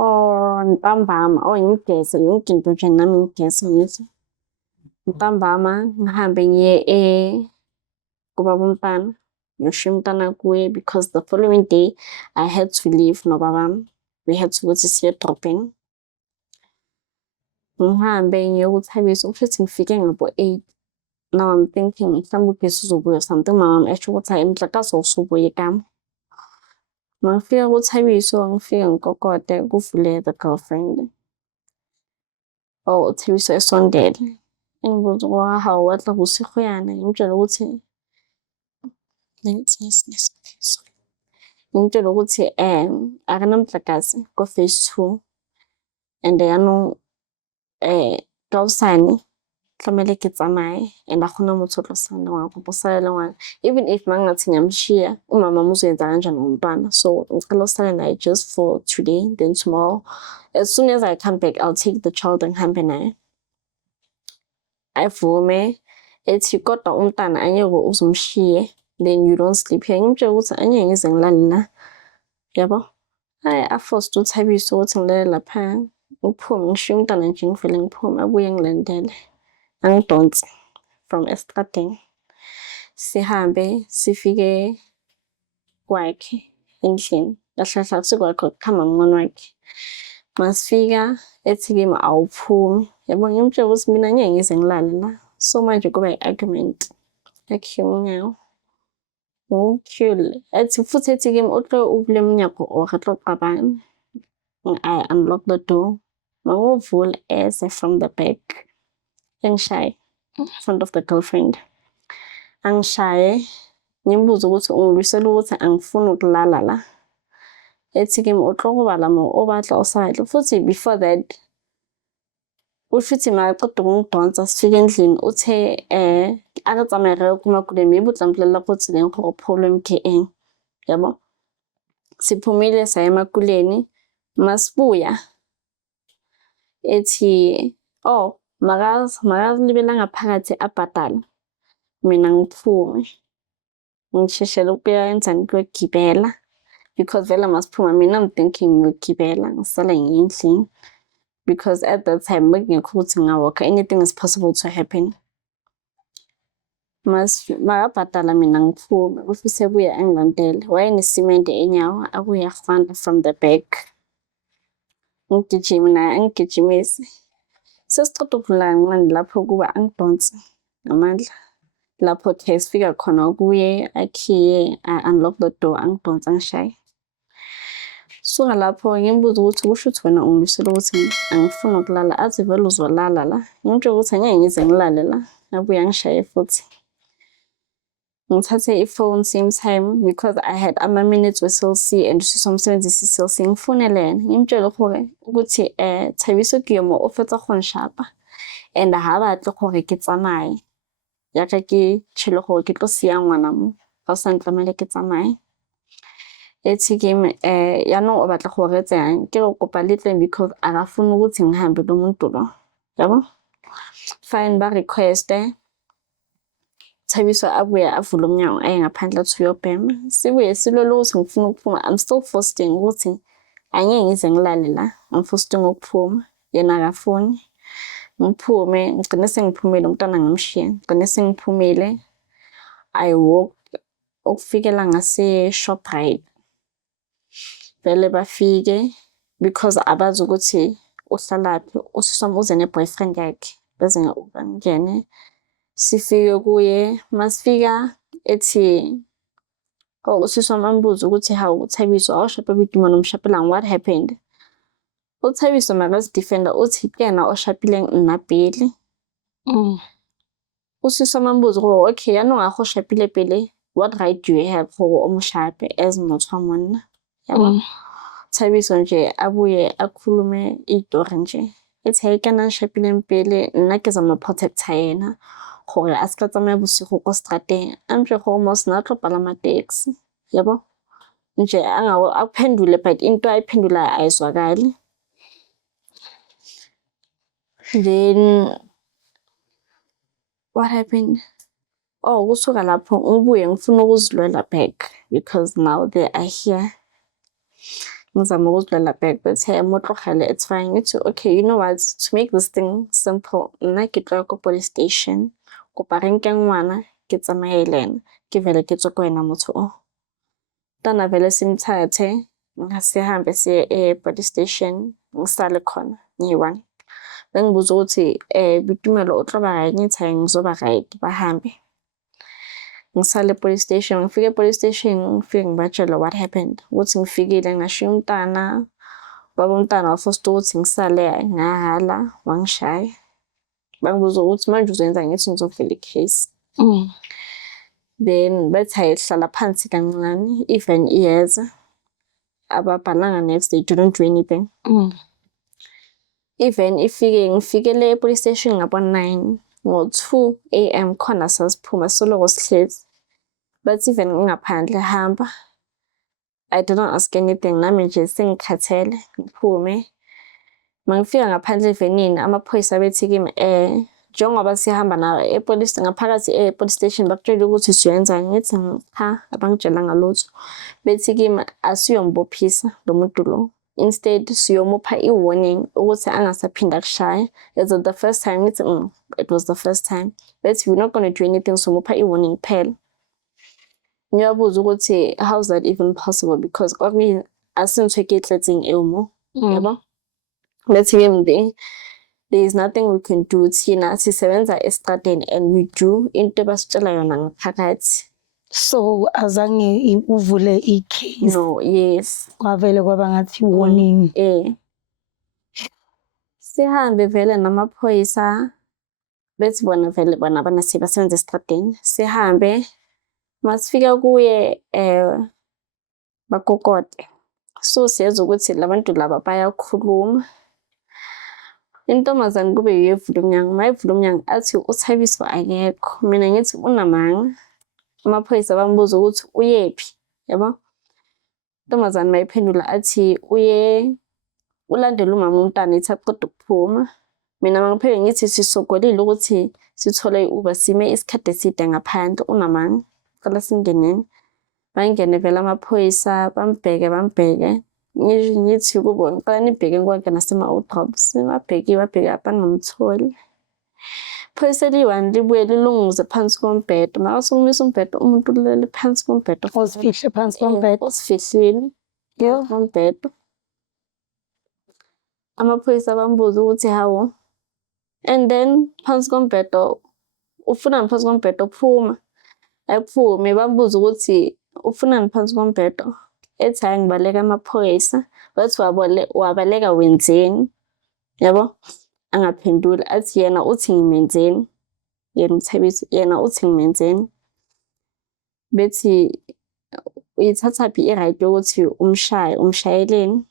ntambama ngimgeze yonke into nje nami ngigeze ngithi ntambama ngihambe ngiye kubaba umntana ngiyoshiya umntana kuye because the following day I had to leave nobabami. We had to go to see a dropping. Ngihambe ngiyokuthabisa kushuthi ngifike ngabo 8. Now I'm thinking mhlawumbe ugesi uzobuya something. Mama esho ukuthi hayi umhlakazo usubuye kami. Mangifika kuThabiso ngifike ngikokode kuvule the girlfriend. uThabiso esondele. Engibuza wahawu wathi kusikhuyana ngimtshela ukuthi ngimtshela ukuthi akanamhlakazi ko phase 2 and kaosane tlamele ke tsamaye and a gona motho tlo sana wa go bosalela ngwana, even if mangathi ngiyamshiya umama uzoyenza kanjani ngomntwana. So ngicela usale naye just for today, then tomorrow as soon as I come back I'll take the child ngihambe naye. Avume ethi kodwa umntana angeke uzumshiye, then you don't sleep here. Ngimtshela ukuthi angeke ngize ngilale la, yabo. Forced uThabiso ukuthi ngilale lapha ngiphume ngishiye umntana nje ngivele ngiphume abuye ngilandele angidonse from estradeni. Sihambe sifike kwakhe endlini lahlahla sikwakhe kuhamba ngumona wakhe. Masifika ethi kimi awuphumi, yabo. Ngimtshela ukuthi mina angeke ngize ngilale la. So manje kuba i-argument ekhiyo ngikule ethi futhi ethi kimi utlo uvule umnyango or atlo qabana. I unlock the door. Manguvula ese from the back engishaya in front of the girlfriend. Angishaye ngimbuza ukuthi ungibisela ukuthi angifuni ukulala la. Ethi kimi utlo kuba la obatla osayidla. Futhi before that ushuthi maqeda ukungidonsa sifike endlini uthe akatsamere kuma kule maybe utlampulela ukuthi le ngikho problem ke yabo. Siphumile saya emakuleni masibuya ethi makalibela ngaphakathi abhadala mina ngiphume ngisheshela ukuya enzani kuyogibela because vele masiphuma mina I'm thinking ngiyogibela ngisala ngiyendlini because at that time ngekho ukuthi ngawalk, anything is possible to happen. Makabhadala mina ngiphume ufise ebuya angilandele wayenesimende enyawo abuye afanda from the back. Ngigijima naye angigijimisi sesiceda ukuvula ngiqandi lapho kuba angidonse ngamandla. Lapho ke sifika khona kuye akhiye unlock the door angidonsa ngishaye. Suka lapho ngimbuza ukuthi kusho ukuthi wena ungibisela ukuthi angifuni ukulala, athi vele uzolala la. Ngimtshela ukuthi angeke ngize ngilale la, abuye angishaye futhi. Ngithathe ifone same time because I had ama-minutes we-CLC and sisomsebenzisi i-CLC. Ngifonele yena ngimtshela ukuthi Thabiso ke mo o fetsa go nshapa and ha batle gore ke tsamaye yaka ke tshile gore ke tlo siya ngwana mo ga o sa ntlamele ke tsamaye. ethi kimi yaanong o batla go reetsang ke go kopa le tleng because akafuni ukuthi ngihambe lo muntu lo yabo. Fine ba-request-e Thabiso abuye avule umnyango aye ngaphandle athi uyobhema. Sibuye silole ukuthi ngifuna ukuphuma, I'm still fasting ukuthi angeke ngize ngilale la, I'm fasting ukuphuma yena akafuni. Ngiphume ngigcine sengiphumile umntwana ngamshiya, ngigcine sengiphumile. I walked ukufikela ngase-Shoprite. Vele bafike because abazi ukuthi uhlalaphi, usisi wami uze ne-boyfriend yakhe beze ngene. Sifike kuye masifika ethi usisi wami ambuza ukuthi hawu uThabiso awushaphe biduma nomshaphelanga, what happened? UThabiso makazidefenda uthi kuyena oshapile nginabheli. Usisi wami ambuza ukuba okay yaanong ga go shapile pele, what right do you have gore o mo shape as motho wa monna yabo. Thabiso nje abuye akhulume itori nje ethi ha kana shapileng pele nna ke zama protecta yena gore a ska tsamaya bosigo ko strateng ampe gore mo sna tlo palama taxi yabo. Nje aphendule but into ayiphendula ayizwakali. Then what happened? Oh, kusuka lapho ngibuye ngifuna ukuzilwela back because now they are here. Ngizama ukuzilwela back but hey motlogele it's fine. Ngithi okay, you know what, to make this thing simple nna ke tla ko police station kopa re nke ngwana ke tsamaele ena ke vele ke tswe ko wena motho o. Tana vele simthathe ngasihambe siye police station ngisale khona ngiyi-1. Bengibuza ukuthi Bitumelo o tlo ba right ngithi ngizoba right bahambe. Ngisale police station, ngifike police station ngifike ngibatshela what happened. Ukuthi ngifikile ngashiya umntana, baba umntana wafosta ukuthi ngisale ngahala wangishaya. Bangibuza ukuthi manje uzenza ngithi ngizovela icase. Then bethi ayihlala phansi kancane even iyeza ababhalanga next they didn't do anything. Even ifike ngifikele police station ngabo 9 ngo-2 AM khona sasiphuma soloko sihlezi. But even ngingaphandle hamba, I didn't ask anything nami nje sengikhathele ngiphume. Mangifika ngaphandle evenini amaphoyisa bethi kimi njengoba sihamba na epolice ngaphakathi epolice station bakutshela ukuthi siyenza ngithi cha abangitshelanga lutho. Bethi kimi asiyombophisa lo muntu lo, instead siyomupha i-warning ukuthi angasaphinda kushaya. Is it the first time? Ngithi it was the first time. But we're not going to do anything, so mupha i-warning kuphela. Ngiyabuza ukuthi how's that even possible because kwami asintsheke tletseng emo yabo. Bethi kimi there is nothing we can do. Thina sisebenza estradeni and we do into basitshela yona ngaphakathi. So azange uvule i-case? No, yes. Kwavele kwaba ngathi warning. Sihambe vele namaphoyisa bethi bona vele bona basebenza estradeni. Sihambe masifika kuye bakokote. So siyeza ukuthi labantu laba bayakhuluma. Intombazane kube yevula umnyango, mayivula umnyango athi uThabiso akekho. Mina ngithi unamanga. Amaphoyisa bambuza ukuthi uyephi yabo. Intombazane mayiphendula athi ulandela umama umntana ethi aqeda ukuphuma. Mina mangipheke ngithi sisokolile ukuthi sithole i-Uber sime isikhathi eside ngaphandle unamanga. Cela singeneni. Bangene vele amaphoyisa bambheke. Ngithi kubo ngicela nibheke konke nasema-outdrops. Babheke abangamtholi. Phoyisa liyi-1 libuye lilunguze phansi kombhede. Makasukumisa umbhede umuntu ulele phansi kombhede. Uzifihle phansi kombhede. Usifihlile kombhede. Amaphoyisa bambuza ukuthi hawo. And then phansi kombhede ufunani phansi kombhede uphuma. Ayiphume bambuza ukuthi ufunani phansi kombhede. Ethi hayi ngibaleka amaphoyisa. Bathi wabaleka wenzeni yabo. Angaphenduli athi yena uthi ngimenzeni. Yena uThabiso yena uthi ngimenzeni. Bethi uyithatha phi i-right yokuthi umshayeleni.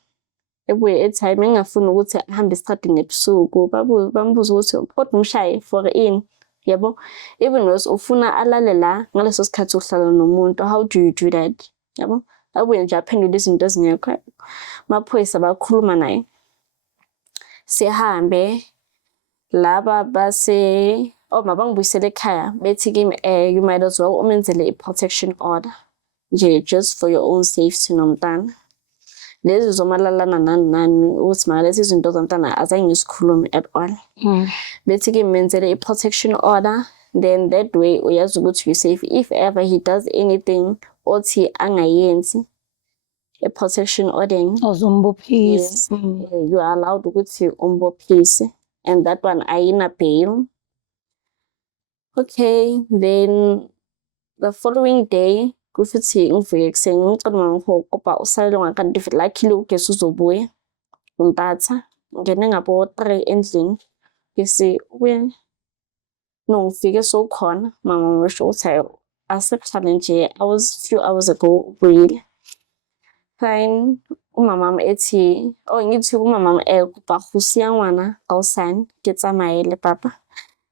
Ebuye ethi hayi mengingafuni ukuthi ahambe estradini ebusuku. Bambuza ukuthi kodwa umshaye for ini yabo. Even ufuna alale la ngaleso sikhathi uhlala nomuntu, how do you do that yabo. abuye nje aphendule izinto ezingekho. Amaphoyisa bakhuluma naye, sihambe laba mabangibuyisele ekhaya bethi kimi you might as well umenzele i-protection order nje just for your own safety nomntana. Lezi zomalalana nani ukuthi makalethe izinto zomntana azange ngisikhulume at all. Bethi kimi menzele i-protection order, then that way uyazi ukuthi you safe if ever he does anything othi angayenzi a-protection ordering. Ozombophisa. Yes, you are allowed ukuthi umbophise, and that one ayina bail. Okay, then the following day kufuthi ngivuke ekuseni ngicela umama kopa usalele ngakanti luckily ugesi uzobuya untatha ngene ngabo 3 endlini ngisi ubuye no ngifike sokhona mama ngisho uthi asekuhlale nje I was few hours ago really fine. Umama ethi ngithi umama kopa go sia ngwana kaosane ke tsamaye le papa,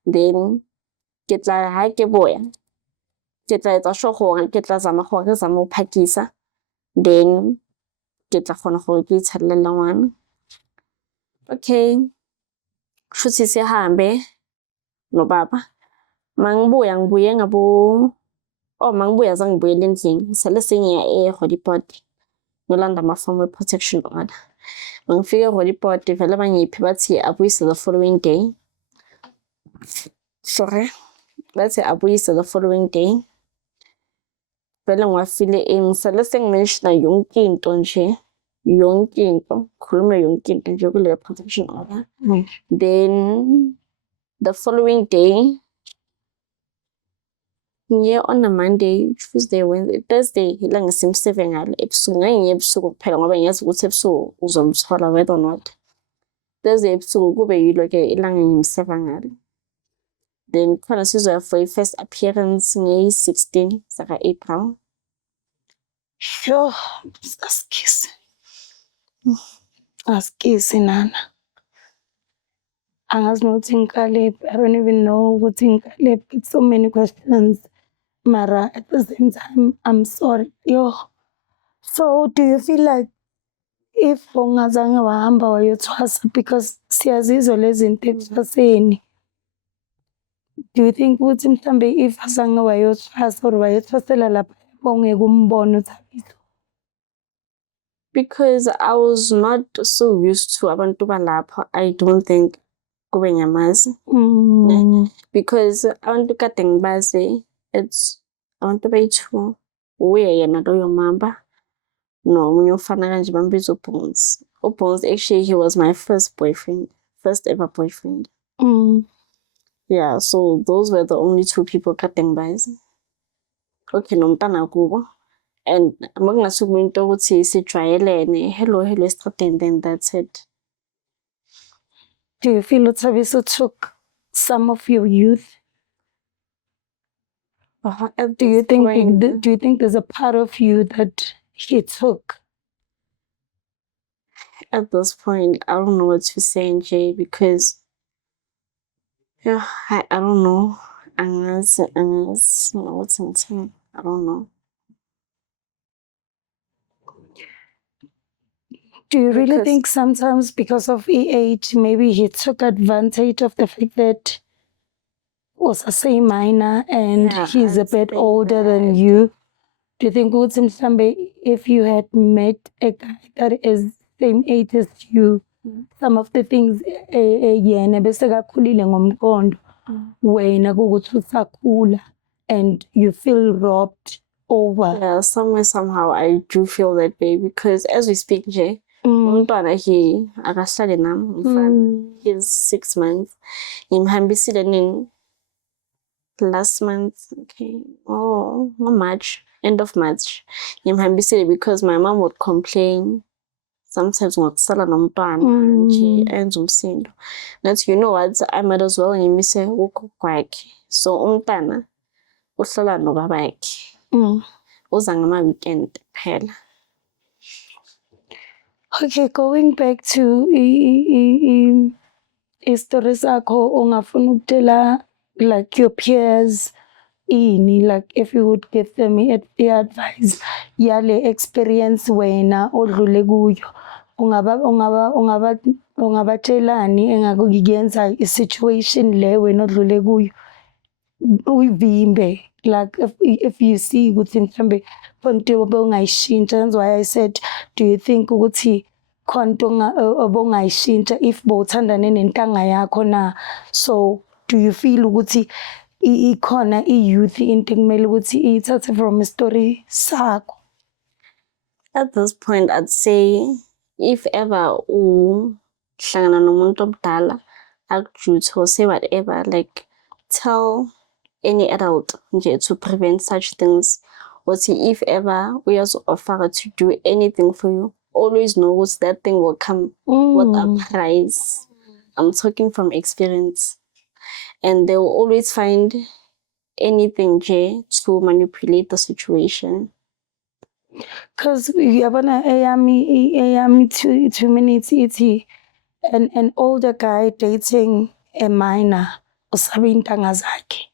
then ke tla ha ke boya ke tla etsa sure gore ke tla zama ho phakisa, then ke tla kgona gore ke itshallela ngwana. Okay, shuthi sihambe no baba mangibuya ngibuye ngabo mangibuya zangibuyela endlini sele sengiya e-Roodepoort ngilanda amafomu e-protection order. Mangifike e-Roodepoort vele bangiphi bathi abuyise the following day. Sorry, bathi abuyise the following day. Vele ngiwafile ngisale sengimenshina yonke into nje, yonke into, khulume yonke into nje kule protection order. Then the following day ngiye on a Monday, Tuesday, Wednesday, Thursday ilanga sim7 ngalo ebusuku ngiye ebusuku kuphela ngoba ngiyazi ukuthi ebusuku uzomthola whether or not. Thursday ebusuku kube yilo ke ilanga ngim7 ngalo. Then khona sizoya for i-first appearance ngeyi-16 saka April. Sure, askisi nana. Angazi nokuthi ngiqalephi. I don't even know ukuthi ngiqalephi. It's so many questions. Mara at the same time, I'm sorry. So do you feel like if ungazange wahamba wayothwasa because siyazizwa lezi zinto ekuthwaseni, do you think ukuthi mhlambe if azange wayothwasa or wayothwasela lapha bongeke umbone uThabiso? Because I was not so used to abantu balapha, I don't think kube ngiyamazi. Because abantu kade ngibazi it's abantu bethu uye yena loyo mamba nomunye ufana kanje bambiza uBones. uBones actually he was my first ever boyfriend. Yeah, so those were the only 2 people kade ngibazi. Okay, nomntana kubo. And makungasuka into ukuthi sijwayelene hello estradeni, then that's it. Do you feel uThabiso took some of your youth? Do you think there's a part of you that he took? At this point, I don't know what to say, Jay, because I don't know. Unless what's in time, I don't know. Do you really think sometimes because of age, maybe he took advantage of the fact that was a same minor and he's a bit older than you? Do you think if you had met a guy that is same age as you, some of the things yena bese kakhulile ngomqondo wena kukuthi usakhula and you feel robbed over? Yeah, somehow I do feel that way because as we speak, Jay, umntwana akahlali nami umfana, he's 6 months. Ngimhambisile nini last month, okay, March, end of March. Ngimhambisile because my mom would complain sometimes ngokusala nomntwana nje enza umsindo. That you know what, I might as well ngimise ugogo wakhe. So umntana uhlala nobabakhe. Uza ngama-weekend kuphela. Okay, going back to story sakho ongafuna ukutela like your peers, like if you would give them advice yale experience wena odlule kuyo ungabatshelani engakuyenza i-situation le wena odlule kuyo uyivimbe, like if you see ukuthi mhlambe khona into obungayishintsha. That's why I said, do you think ukuthi khona into obungayishintsha if bowuthandane nentanga yakho na? So do you feel ukuthi ikhona i-youth into kumele ukuthi ithathe from a story sakho? At this point, I'd say if ever uhlangana nomuntu omdala akujuthe or say whatever, like tell any adult nje to prevent such things. Or see if ever we also offer to do anything for you, always know that thing will come with a price. I'm talking from experience. And they will always find anything to manipulate the situation. Because yabona eyami 2 minutes ithi an older guy dating a minor usabe intanga zakhe.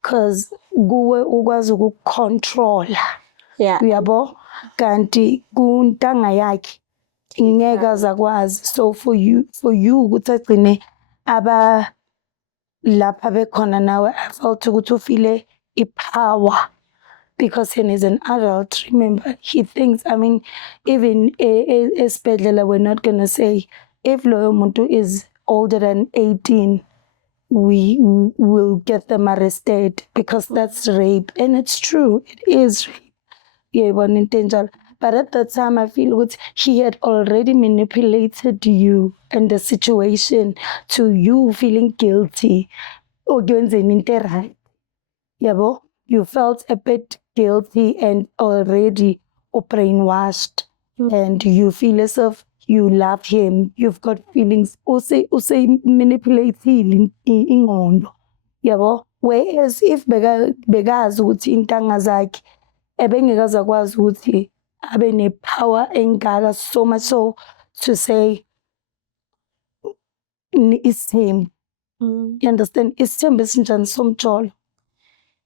Because kuwe ukwazi ukucontrola. Yeah. Uyabo? Kanti kuntanga yakhe ingeke azakwazi. So for you ukuthi agcine aba lapha bekhona nawe, I felt ukuthi ufile ipower because he is an adult. Remember, he thinks, I mean, even esibhedlela we're not gonna say if loyo muntu is older than 18 we will get them arrested because that's rape, and it's true, it is rape. Yeah, but at that time I feel what he had already manipulated you and the situation to you feeling guilty or you felt a bit guilty and already brainwashed, and you feel as if you love him, you've got feelings, use manipulating ingqondo, yabo. Whereas if begazi ukuthi intanga zakhe ebengekaza kwazi ukuthi abe ne power engaka, so much so to say it's him. You understand? It's him esinjani somjolo.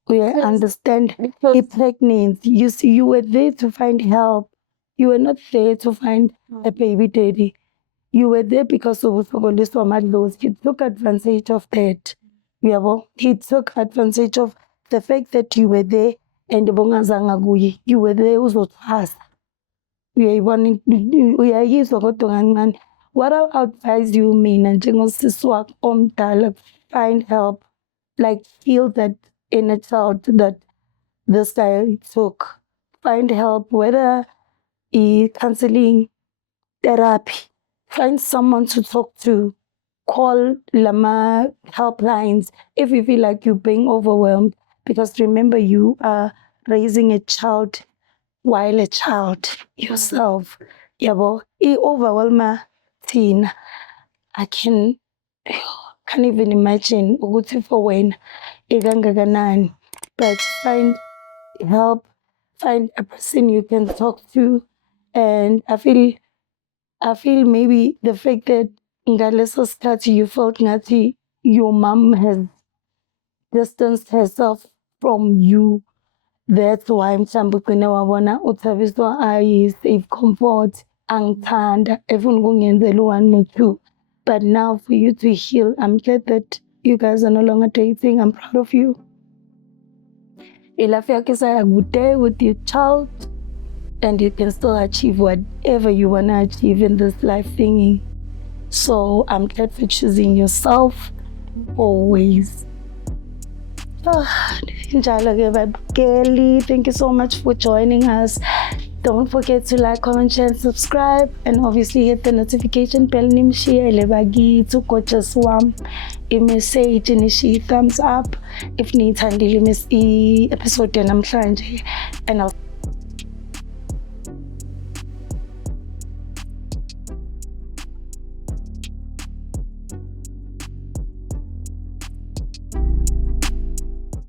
We understand a pregnancy. You see, you were there to find help. You were not there to find a baby daddy. You were there because of laws. He took advantage of that. He took advantage of the fact that you were there and you were there uzotfasa. What I advise you, mina njengosisi wakho omdala, find help, like feel that inner child that this guy took. Find help, whether counseling, therapy. Find someone to talk to. Call Lama helplines if you feel like you're being overwhelmed. Because remember, you are raising a child while a child yourself. Yabo, overwhelm teen. I can't even imagine ukuthi for when ikangakanani. But find help, find a person you can talk to, and I feel maybe the fact that ngaleso sikhathi you felt ngathi your mom has distanced herself from you. That's why mhlawumbe ugcine wabona uThabiso ayi-safe comfort, angithanda, efuna ukungenzela u-1 no-2. But now for you to heal, I'm glad that you guys are no longer dating. I'm proud of you. Life yakho isayakude with your child, and you can still achieve whatever you want to achieve in this life thingy. So I'm glad for choosing yourself always. Thank you so much for joining us. Don't forget to like, comment, share, and subscribe, and obviously hit the notification bell. Nimshare lebagi to gorgeous wam. I-message nishi thumbs up if need handle episode namhlanje, and I'll